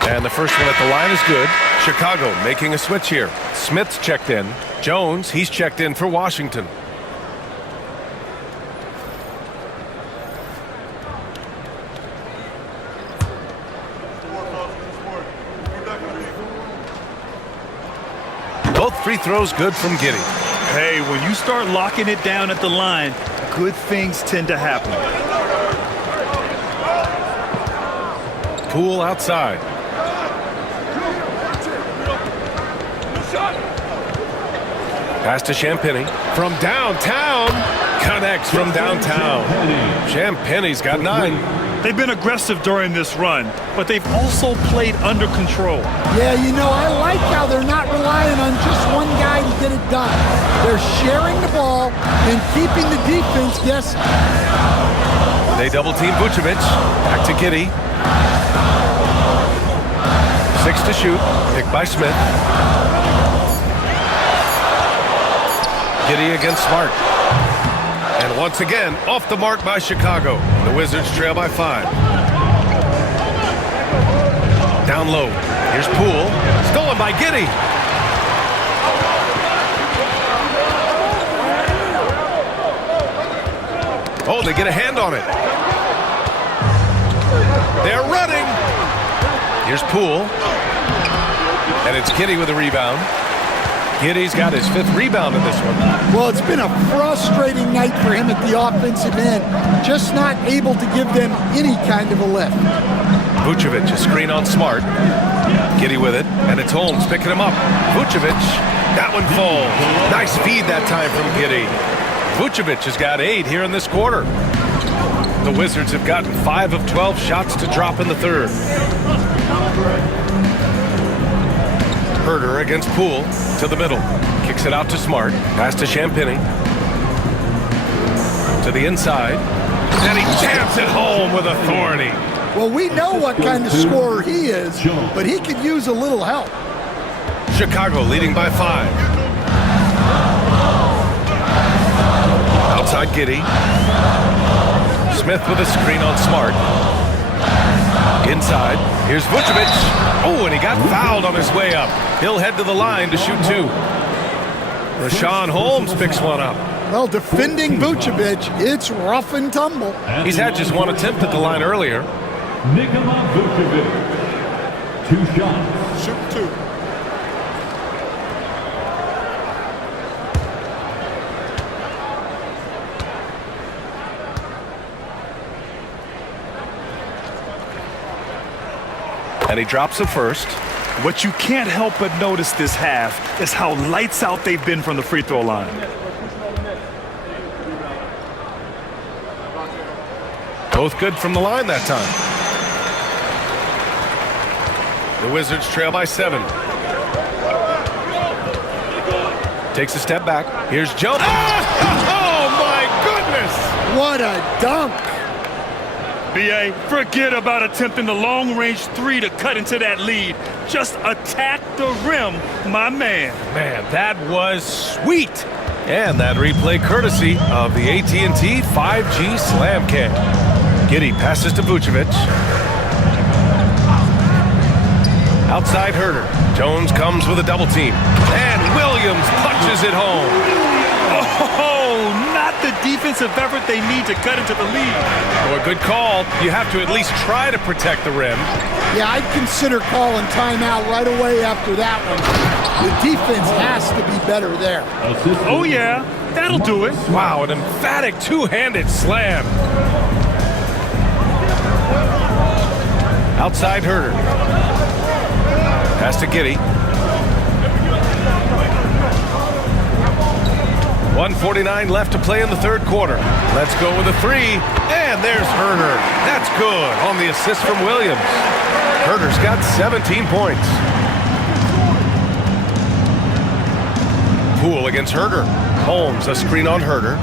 And the first one at the line is good. Chicago making a switch here. Smith's checked in. Jones, he's checked in for Washington. Both free throws good from Giddey. Hey, when you start locking it down at the line, good things tend to happen. Poole outside. Pass to Champagny from downtown. Connects from downtown. Champagny's got 9. They've been aggressive during this run, but they've also played under control. Yeah, you know, I like how they're not relying on just one guy to get it done. They're sharing the ball and keeping the defense guessing. They double-team Vucevic. Back to Giddey. 6 to shoot. Picked by Smith. Giddey against Smart. And once again, off the mark by Chicago. The Wizards trail by 5. Down low. Here's Poole. Stolen by Giddey. Oh, they get a hand on it. They're running. Here's Poole. And it's Giddey with a rebound. Giddey's got his 5th rebound in this one. Well, it's been a frustrating night for him at the offensive end. Just not able to give them any kind of a lift. Vucevic, a screen on Smart. Giddey with it, and it's Holmes picking him up. Vucevic, that one falls. Nice feed that time from Giddey. Vucevic has got 8 here in this quarter. The Wizards have gotten 5 of 12 shots to drop in the 3rd. Herter against Poole to the middle. Kicks it out to Smart. Pass to Champagny. To the inside. And he jams it home with authority. Well, we know what kind of scorer he is, but he could use a little help. Chicago leading by 5. Outside Giddey. Smith with a screen on Smart. Inside. Here's Vucevic. Oh, and he got fouled on his way up. He'll head to the line to shoot 2. Rashawn Holmes picks one up. Well, defending Vucevic, it's rough and tumble. He's had just 1 attempt at the line earlier. Nikola Vucevic. 2 shots. Shoot 2. And he drops the first. What you can't help but notice this half is how lights out they've been from the free throw line. Both good from the line that time. The Wizards trail by 7. Takes a step back. Here's Jones. Oh, my goodness! What a dunk! BA, forget about attempting the long-range 3 to cut into that lead. Just attack the rim, my man. Man, that was sweet. And that replay courtesy of the AT&T 5G Slam Cam. Giddey passes to Vucevic. Outside Herter. Jones comes with a double team. And Williams punches it home. Oh, not the defensive effort they need to cut into the lead. Oh, a good call. You have to at least try to protect the rim. Yeah, I'd consider calling timeout right away after that one. The defense has to be better there. Oh, yeah, that'll do it. Wow, an emphatic two-handed slam. Outside Herter. Pass to Giddey. 1:49 left to play in the 3rd quarter. Let's go with a 3. And there's Herter. That's good on the assist from Williams. Herter's got 17 points. Poole against Herter. Holmes, a screen on Herter.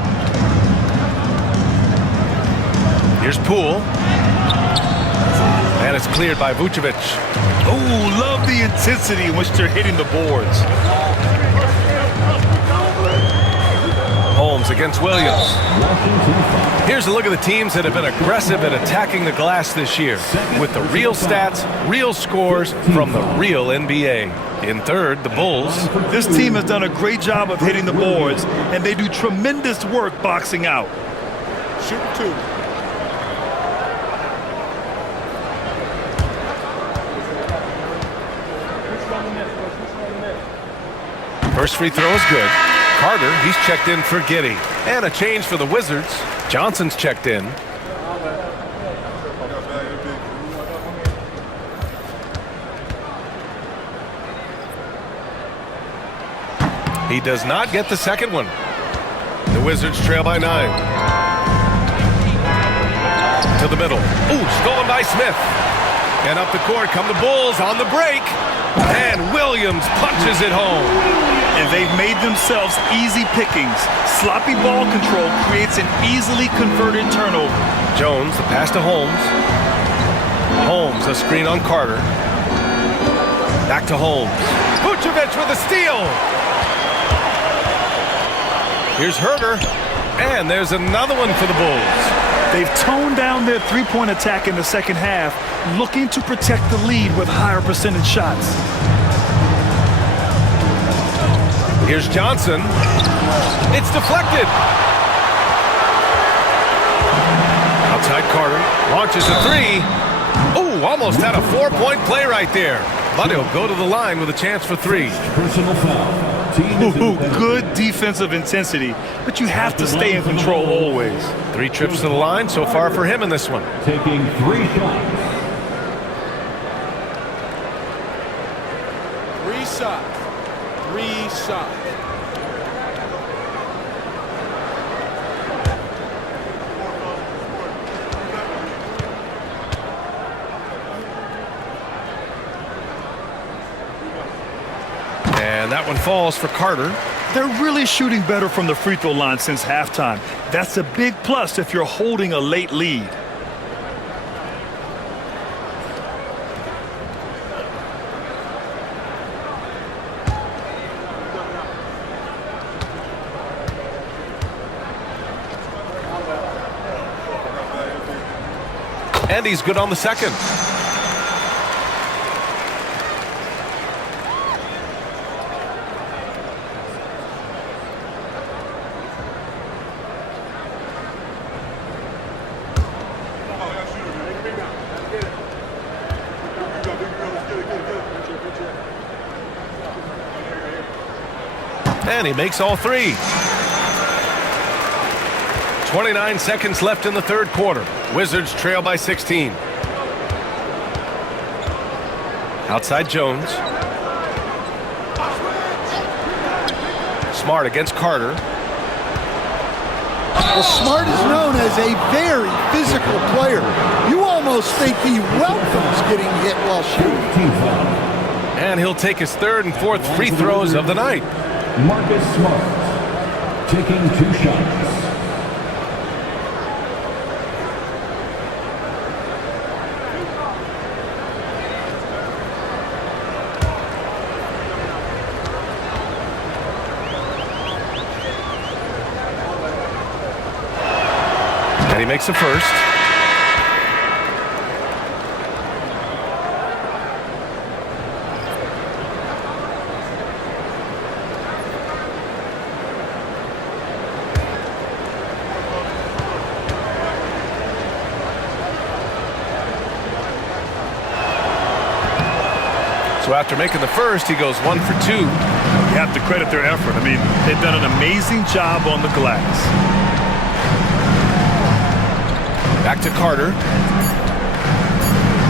Here's Poole. And it's cleared by Vucevic. Oh, love the intensity in which they're hitting the boards. Holmes against Williams. Here's a look at the teams that have been aggressive at attacking the glass this year with the real stats, real scores from the real NBA. In 3rd, the Bulls. This team has done a great job of hitting the boards, and they do tremendous work boxing out. Shoot 2. First free throw is good. Carter, he's checked in for Giddey. And a change for the Wizards. Johnson's checked in. He does not get the second one. The Wizards trail by 9. To the middle. Ooh, stolen by Smith. And up the court come the Bulls on the break. And Williams punches it home. And they've made themselves easy pickings. Sloppy ball control creates an easily converted turnover. Jones, the pass to Holmes. Holmes, a screen on Carter. Back to Holmes. Vucevic with a steal. Here's Herter. And there's another one for the Bulls. They've toned down their three-point attack in the second half, looking to protect the lead with higher percentage shots. Here's Johnson. It's deflected. Outside Carter. Launches a three. Ooh, almost had a 4-point play right there. But he'll go to the line with a chance for three. Personal foul. Ooh, good defensive intensity, but you have to stay in control always. 3 trips to the line so far for him in this one. Taking 3 shots. 3 shots. 3 shots. And that one falls for Carter. They're really shooting better from the free throw line since halftime. That's a big plus if you're holding a late lead. And he's good on the second. And he makes all 3. 29 seconds left in the third quarter. Wizards trail by 16. Outside Jones. Smart against Carter. Well, Smart is known as a very physical player. You almost think he welcomes getting hit while shooting. And he'll take his third and fourth free throws of the night. Marcus Smart taking 2 shots. And he makes the first. So after making the first, he goes 1 for 2. You have to credit their effort. I mean, they've done an amazing job on the glass. Back to Carter.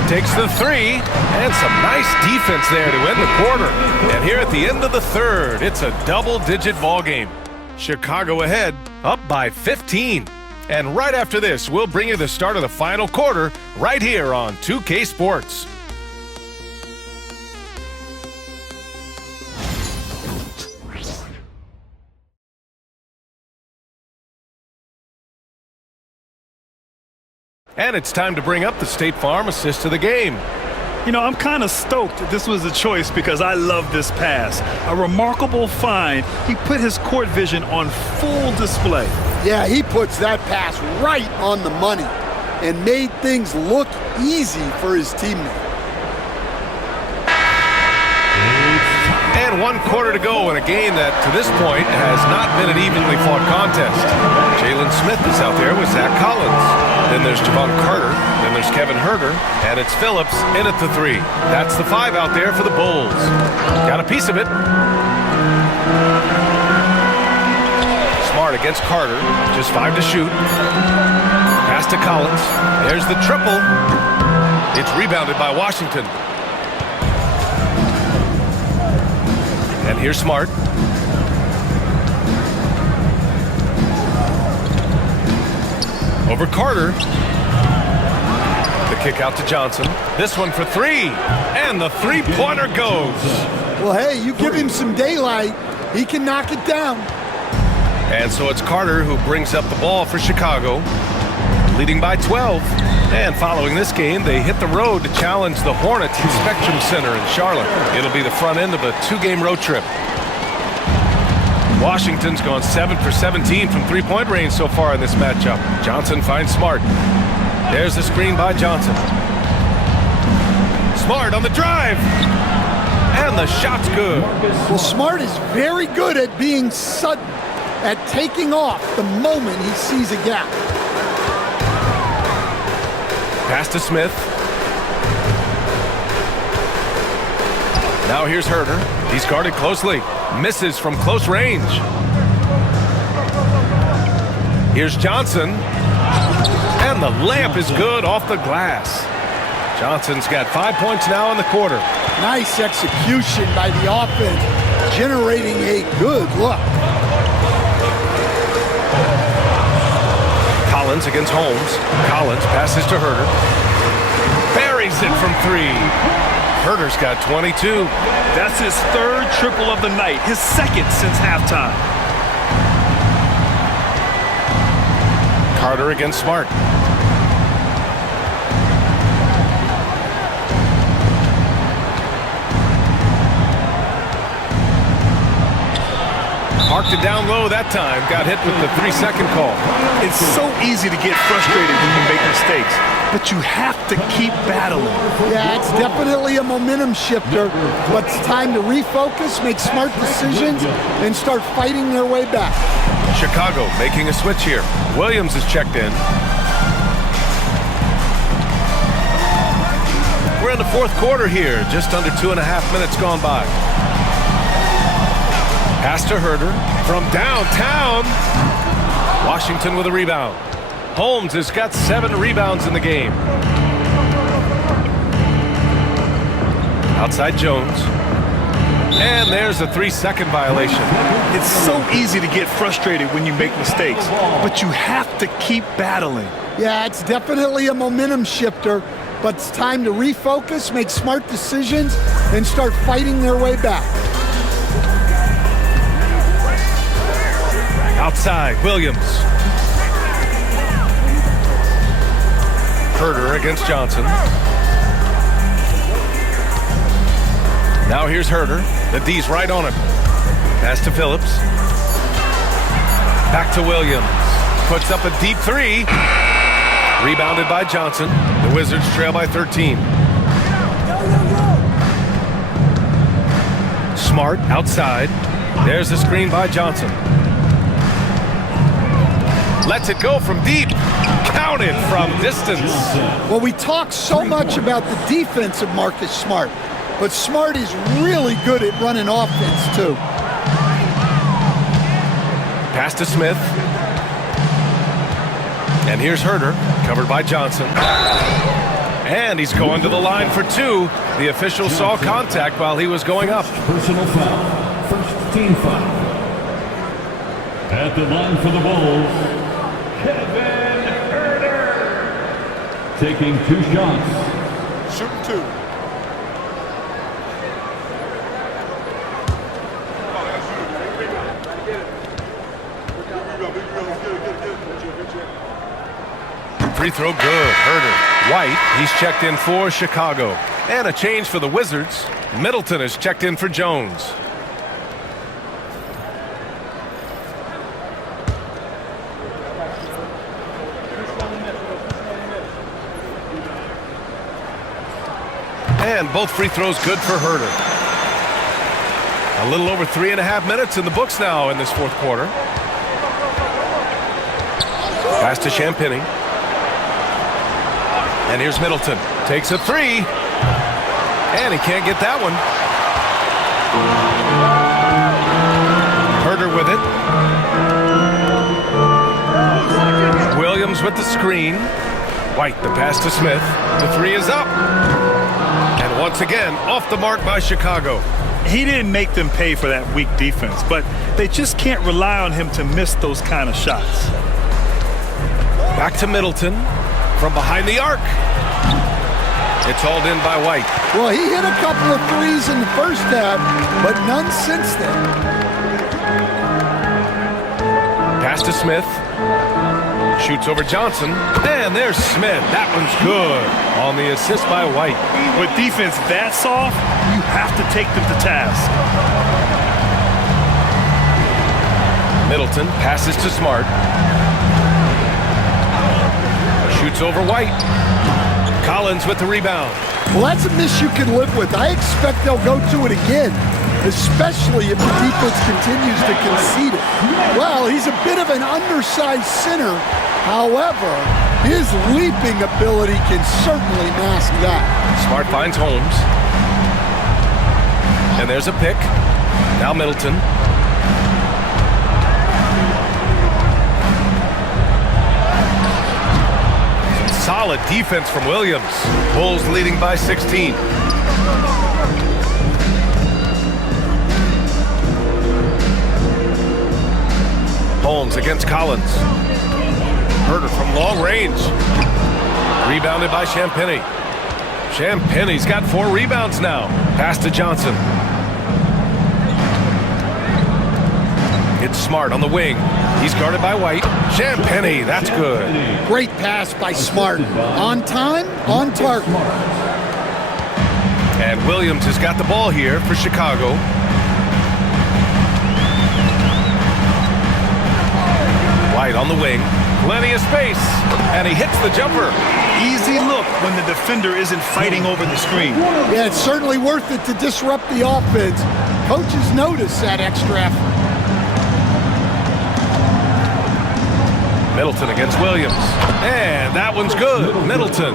Takes the 3. And some nice defense there to end the quarter. And here at the end of the third, it's a double-digit ball game. Chicago ahead, up by 15. And right after this, we'll bring you the start of the final quarter right here on 2K Sports. And it's time to bring up the State Farm assist to the game. You know, I'm kind of stoked that this was a choice because I love this pass. A remarkable find. He put his court vision on full display. Yeah, he puts that pass right on the money and made things look easy for his teammate. And 1 quarter to go in a game that, to this point, has not been an evenly fought contest. Jalen Smith is out there with Zach Collins. Then there's Javon Carter. Then there's Kevin Herter. And it's Phillips in at the 3. That's the 5 out there for the Bulls. Got a piece of it. Smart against Carter. Just 5 to shoot. Pass to Collins. There's the triple. It's rebounded by Washington. And here's Smart. Over Carter. The Kick out to Johnson. This one for three. And the three-pointer goes. Well, hey, you give him some daylight, he can knock it down. And so it's Carter who brings up the ball for Chicago, leading by 12. And following this game, they hit the road to challenge the Hornets in Spectrum Center in Charlotte. It'll be the front end of a two-game road trip. Washington's gone 7 for 17 from three-point range so far in this matchup. Johnson finds Smart. There's the screen by Johnson. Smart on the drive. And the shot's good. Well, Smart is very good at being sudden, at taking off the moment he sees a gap. Pass to Smith. Now here's Herter. He's guarded closely. Misses from close range. Here's Johnson. And the layup is good off the glass. Johnson's got 5 points now in the quarter. Nice execution by the offense, generating a good look. Collins against Holmes. Collins passes to Herter. Buries it from three. Herter's got 22. That's his third triple of the night, his second since halftime. Carter against Smart. Parked it down low that time. Got hit with the 3-second call. It's so easy to get frustrated when you make mistakes, but you have to keep battling. Yeah, it's definitely a momentum shifter, but it's time to refocus, make smart decisions, and start fighting their way back. Chicago making a switch here. Williams is checked in. We're in the fourth quarter here. Just under 2.5 minutes gone by. Pass to Herter from downtown. Washington with a rebound. Holmes has got 7 rebounds in the game. Outside Jones. And there's a 3-second violation. It's so easy to get frustrated when you make mistakes, but you have to keep battling. Yeah, it's definitely a momentum shifter, but it's time to refocus, make smart decisions, and start fighting their way back. Outside, Williams. Herter against Johnson. Now here's Herter. The D's right on him. Pass to Phillips. Back to Williams. Puts up a deep three. Rebounded by Johnson. The Wizards trail by 13. Smart outside. There's the screen by Johnson. Lets it go from deep. Counted from distance. Well, we talk so much about the defense of Marcus Smart, but Smart is really good at running offense, too. Pass to Smith. And here's Herter, covered by Johnson. And he's going to the line for 2. The official saw contact while he was going up. Personal foul. First team foul. At the line for the Bulls, Kevin Herter. Taking 2 shots. Shooting 2. Free throw good. Herter. White, he's checked in for Chicago. And a change for the Wizards. Middleton is checked in for Jones. And both free throws good for Herter. A little over 3.5 minutes in the books now in this fourth quarter. Pass to Champagny. And here's Middleton. Takes a 3. And he can't get that one. Herter with it. Williams with the screen. White, the pass to Smith. The 3 is up. And once again, off the mark by Chicago. He didn't make them pay for that weak defense, but they just can't rely on him to miss those kind of shots. Back to Middleton from behind the arc. It's hauled in by White. Well, he hit a couple of threes in the first half, but none since then. Pass to Smith. Shoots over Johnson. And there's Smith. That one's good on the assist by White. With defense that soft, you have to take them to task. Middleton passes to Smart. Shoots over White. Collins with the rebound. Well, that's a miss you can live with. I expect they'll go to it again, especially if the defense continues to concede it. Well, he's a bit of an undersized center. However, his leaping ability can certainly mask that. Smart finds Holmes. And there's a pick. Now Middleton. Solid defense from Williams. Bulls leading by 16. Holmes against Collins. Herder from long range. Rebounded by Champagnie. Champagnie's got 4 rebounds now. Pass to Johnson. It's Smart on the wing. He's guarded by White. Champagnie, that's good. Great pass by Smart. On time, on target. And Williams has got the ball here for Chicago. White on the wing. Plenty of space. And he hits the jumper. Easy look when the defender isn't fighting over the screen. Yeah, it's certainly worth it to disrupt the offense. Coaches notice that extra effort. Middleton against Williams. And that one's good. Middleton.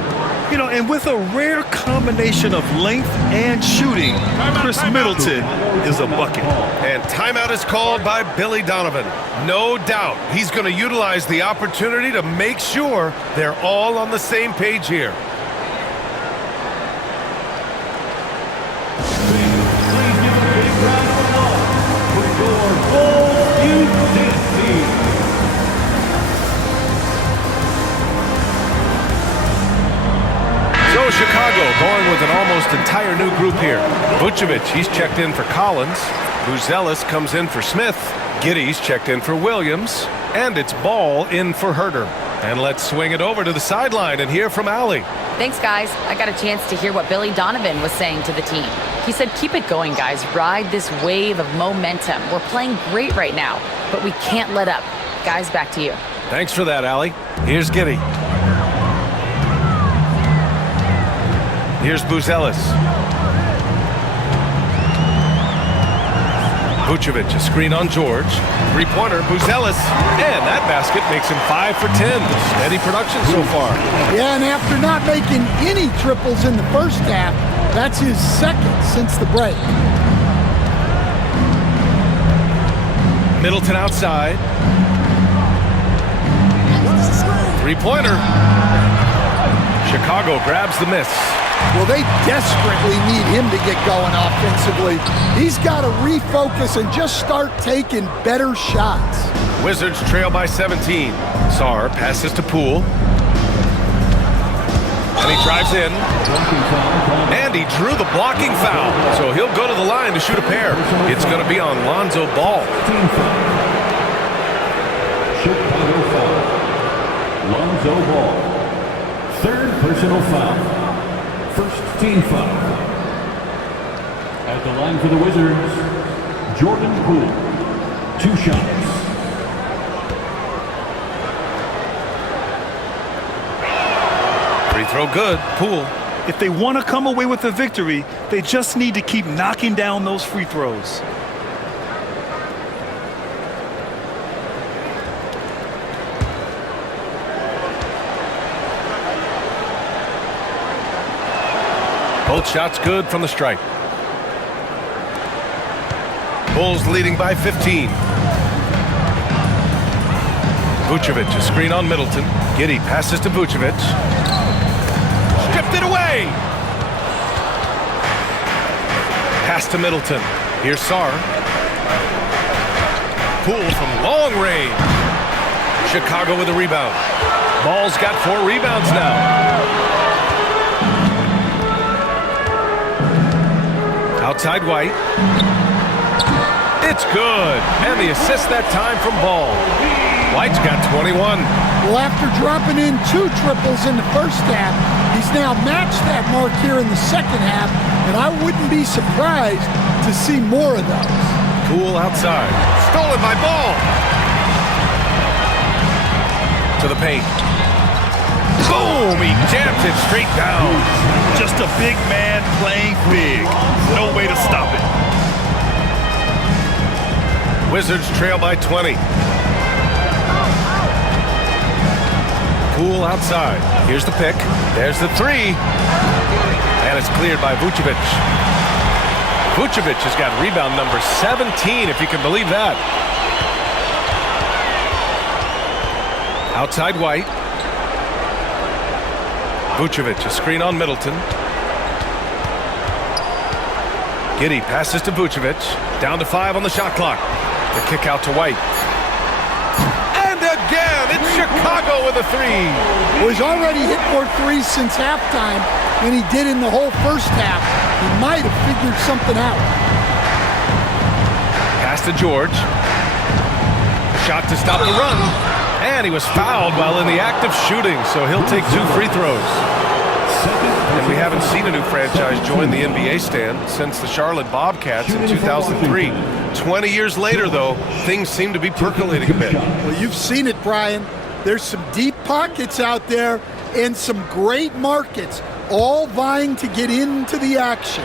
You know, and with a rare combination of length and shooting, Chris Middleton is a bucket. And timeout is called by Billy Donovan. No doubt he's going to utilize the opportunity to make sure they're all on the same page here. Chicago going with an almost entire new group here. Vucevic, he's checked in for Collins. Buzelis comes in for Smith. Giddey's checked in for Williams. And it's Ball in for Herder. And let's swing it over to the sideline and hear from Allie. Thanks, guys. I got a chance to hear what Billy Donovan was saying to the team. He said, keep it going, guys. Ride this wave of momentum. We're playing great right now, but we can't let up. Guys, back to you. Thanks for that, Allie. Here's Giddey. Here's Buzelis. Vucevic, a screen on George. Three-pointer, Buzelis. And that basket makes him 5 for 10. Steady production so far. Yeah, and after not making any triples in the first half, that's his second since the break. Middleton outside. Three-pointer. Chicago grabs the miss. Well, they desperately need him to get going offensively. He's got to refocus and just start taking better shots. Wizards trail by 17. Sarr passes to Poole. And he drives in. And he drew the blocking foul. So he'll go to the line to shoot a pair. It's going to be on Lonzo Ball. Chicago foul. Lonzo Ball. Third personal foul. First team foul. At the line for the Wizards, Jordan Poole. 2 shots. Free throw good. Poole. If they want to come away with a victory, they just need to keep knocking down those free throws. Both shots good from the stripe. Bulls leading by 15. Vucevic, a screen on Middleton. Giddey passes to Vucevic. Stripped it away. Pass to Middleton. Here's Sarr. Poole from long range. Chicago with a rebound. Ball's got 4 rebounds now. Outside White. It's good. And the assist that time from Ball. White's got 21. Well, after dropping in 2 triples in the first half, he's now matched that mark here in the second half, and I wouldn't be surprised to see more of those. Poole outside. Stolen by Ball. To the paint. Boom! He jams it straight down. Just a big man playing big. No way to stop it. Wizards trail by 20. Poole outside. Here's the pick. There's the 3. And it's cleared by Vucevic. Vucevic has got rebound number 17, if you can believe that. Outside White. Vucevic, a screen on Middleton. Giddey passes to Vucevic. Down to 5 on the shot clock. The kick out to White. And again, it's Chicago with a 3. Well, he's already hit more threes since halftime than he did in the whole first half. He might have figured something out. Pass to George. Shot to stop the run. And he was fouled while in the act of shooting, so he'll take 2 free throws. And we haven't seen a new franchise join the NBA stand since the Charlotte Bobcats in 2003. 20 years later, though, things seem to be percolating a bit. Well, you've seen it, Brian. There's some deep pockets out there and some great markets, all vying to get into the action.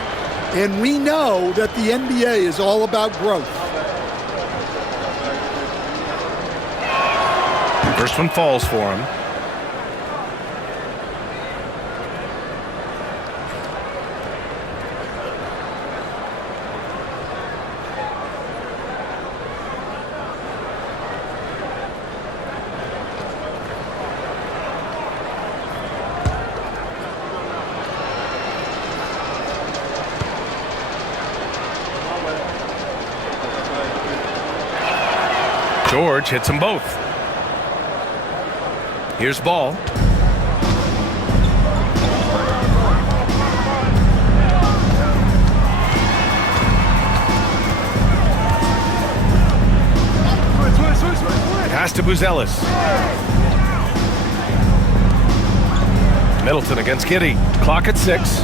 And we know that the NBA is all about growth. First one falls for him. George hits them both. Here's Ball. Pass to Buzelis. Middleton against Giddey. Clock at 6.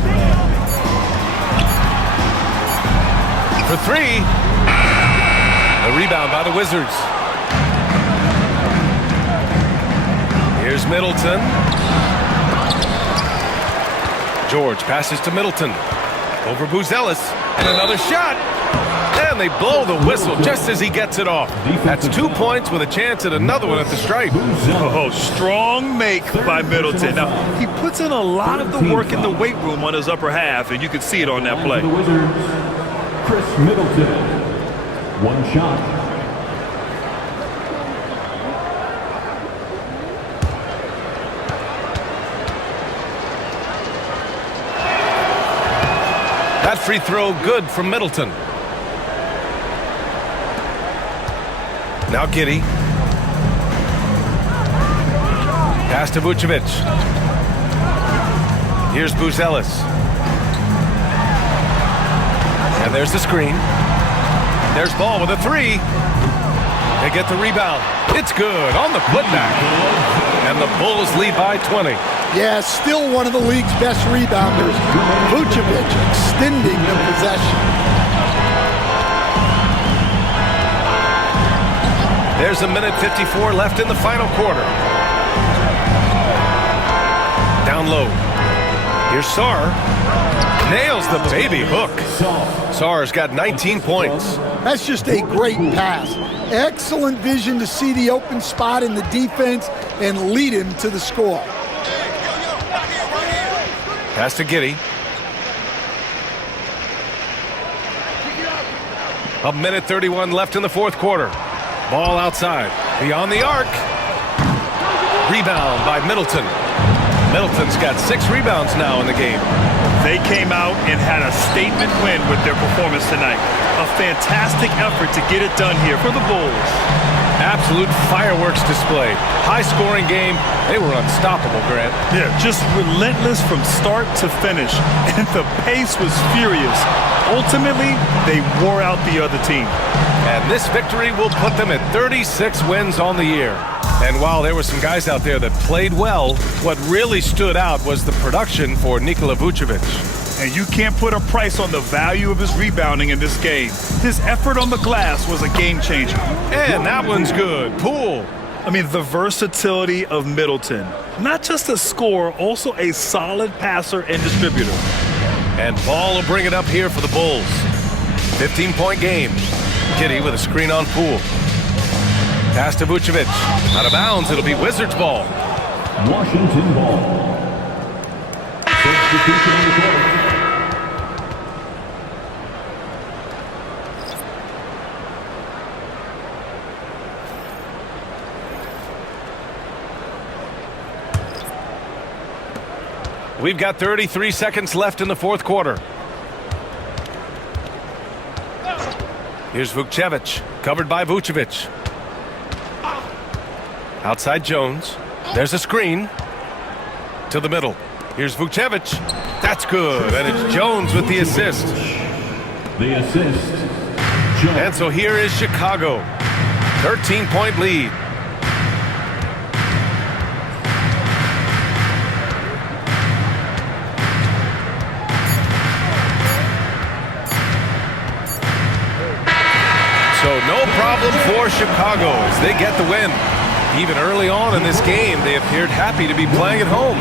For 3. A rebound by the Wizards. Here's Middleton. George passes to Middleton. Over Buzelis. And another shot. And they blow the whistle just as he gets it off. That's 2 points with a chance at another one at the stripe. Oh, strong make by Middleton. Now, he puts in a lot of the work in the weight room on his upper half, and you can see it on that play. The Wizards, Chris Middleton. 1 shot. That free throw good from Middleton. Now Giddey. Pass to Vucevic. Here's Buzelis. And there's the screen. There's Ball with a 3. They get the rebound. It's good on the putback. And the Bulls lead by 20. Yeah, still one of the league's best rebounders. Vucevic extending the possession. There's a minute 54 left in the final quarter. Down low. Here's Sarr. Nails the baby hook. Sarr's got 19 points. That's just a great pass. Excellent vision to see the open spot in the defense and lead him to the score. Pass to Giddey. A minute 31 left in the fourth quarter. Ball outside. Beyond the arc. Rebound by Middleton. Middleton's got 6 rebounds now in the game. They came out and had a statement win with their performance tonight. A fantastic effort to get it done here for the Bulls. Absolute fireworks display. High-scoring game. They were unstoppable, Grant. Yeah, just relentless from start to finish. And the pace was furious. Ultimately, they wore out the other team. And this victory will put them at 36 wins on the year. And while there were some guys out there that played well, what really stood out was the production for Nikola Vucevic. And you can't put a price on the value of his rebounding in this game. His effort on the glass was a game changer. And that one's good. Poole. I mean, the versatility of Middleton. Not just a scorer, also a solid passer and distributor. And Ball will bring it up here for the Bulls. 15-point game. Kitty with a screen on Poole. Pass to Vucevic. Out of bounds, it'll be Wizards ball. Washington ball. Substitution on the court. We've got 33 seconds left in the fourth quarter. Here's Vukcevic, covered by Vucevic. Outside Jones. There's a screen. To the middle. Here's Vukcevic. That's good. And it's Jones with the assist. The assist. Jones. And so here is Chicago. 13-point lead. So no problem for Chicago as they get the win. Even early on in this game, they appeared happy to be playing at home.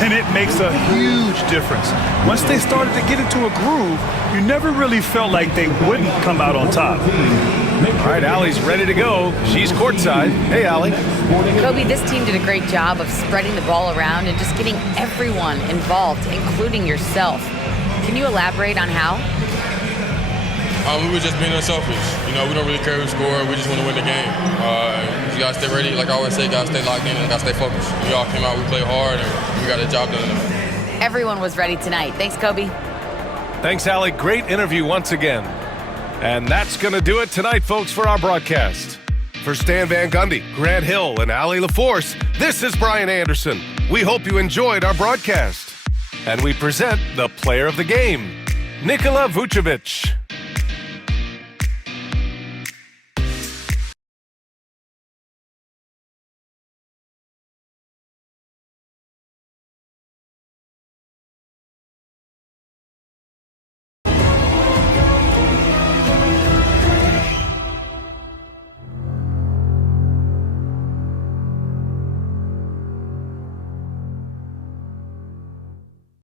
And it makes a huge difference. Once they started to get into a groove, you never really felt like they wouldn't come out on top. All right, Allie's ready to go. She's courtside. Hey, Allie. Kobe, this team did a great job of spreading the ball around and just getting everyone involved, including yourself. Can you elaborate on how? We were just being unselfish. You know, we don't really care who scored. We just want to win the game. You got to stay ready. Like I always say, got to stay locked in and got to stay focused. We all came out, we played hard, and we got the job done. Everyone was ready tonight. Thanks, Kobe. Thanks, Allie. Great interview once again. And that's going to do it tonight, folks, for our broadcast. For Stan Van Gundy, Grant Hill, and Allie LaForce, this is Brian Anderson. We hope you enjoyed our broadcast. And we present the player of the game, Nikola Vucevic.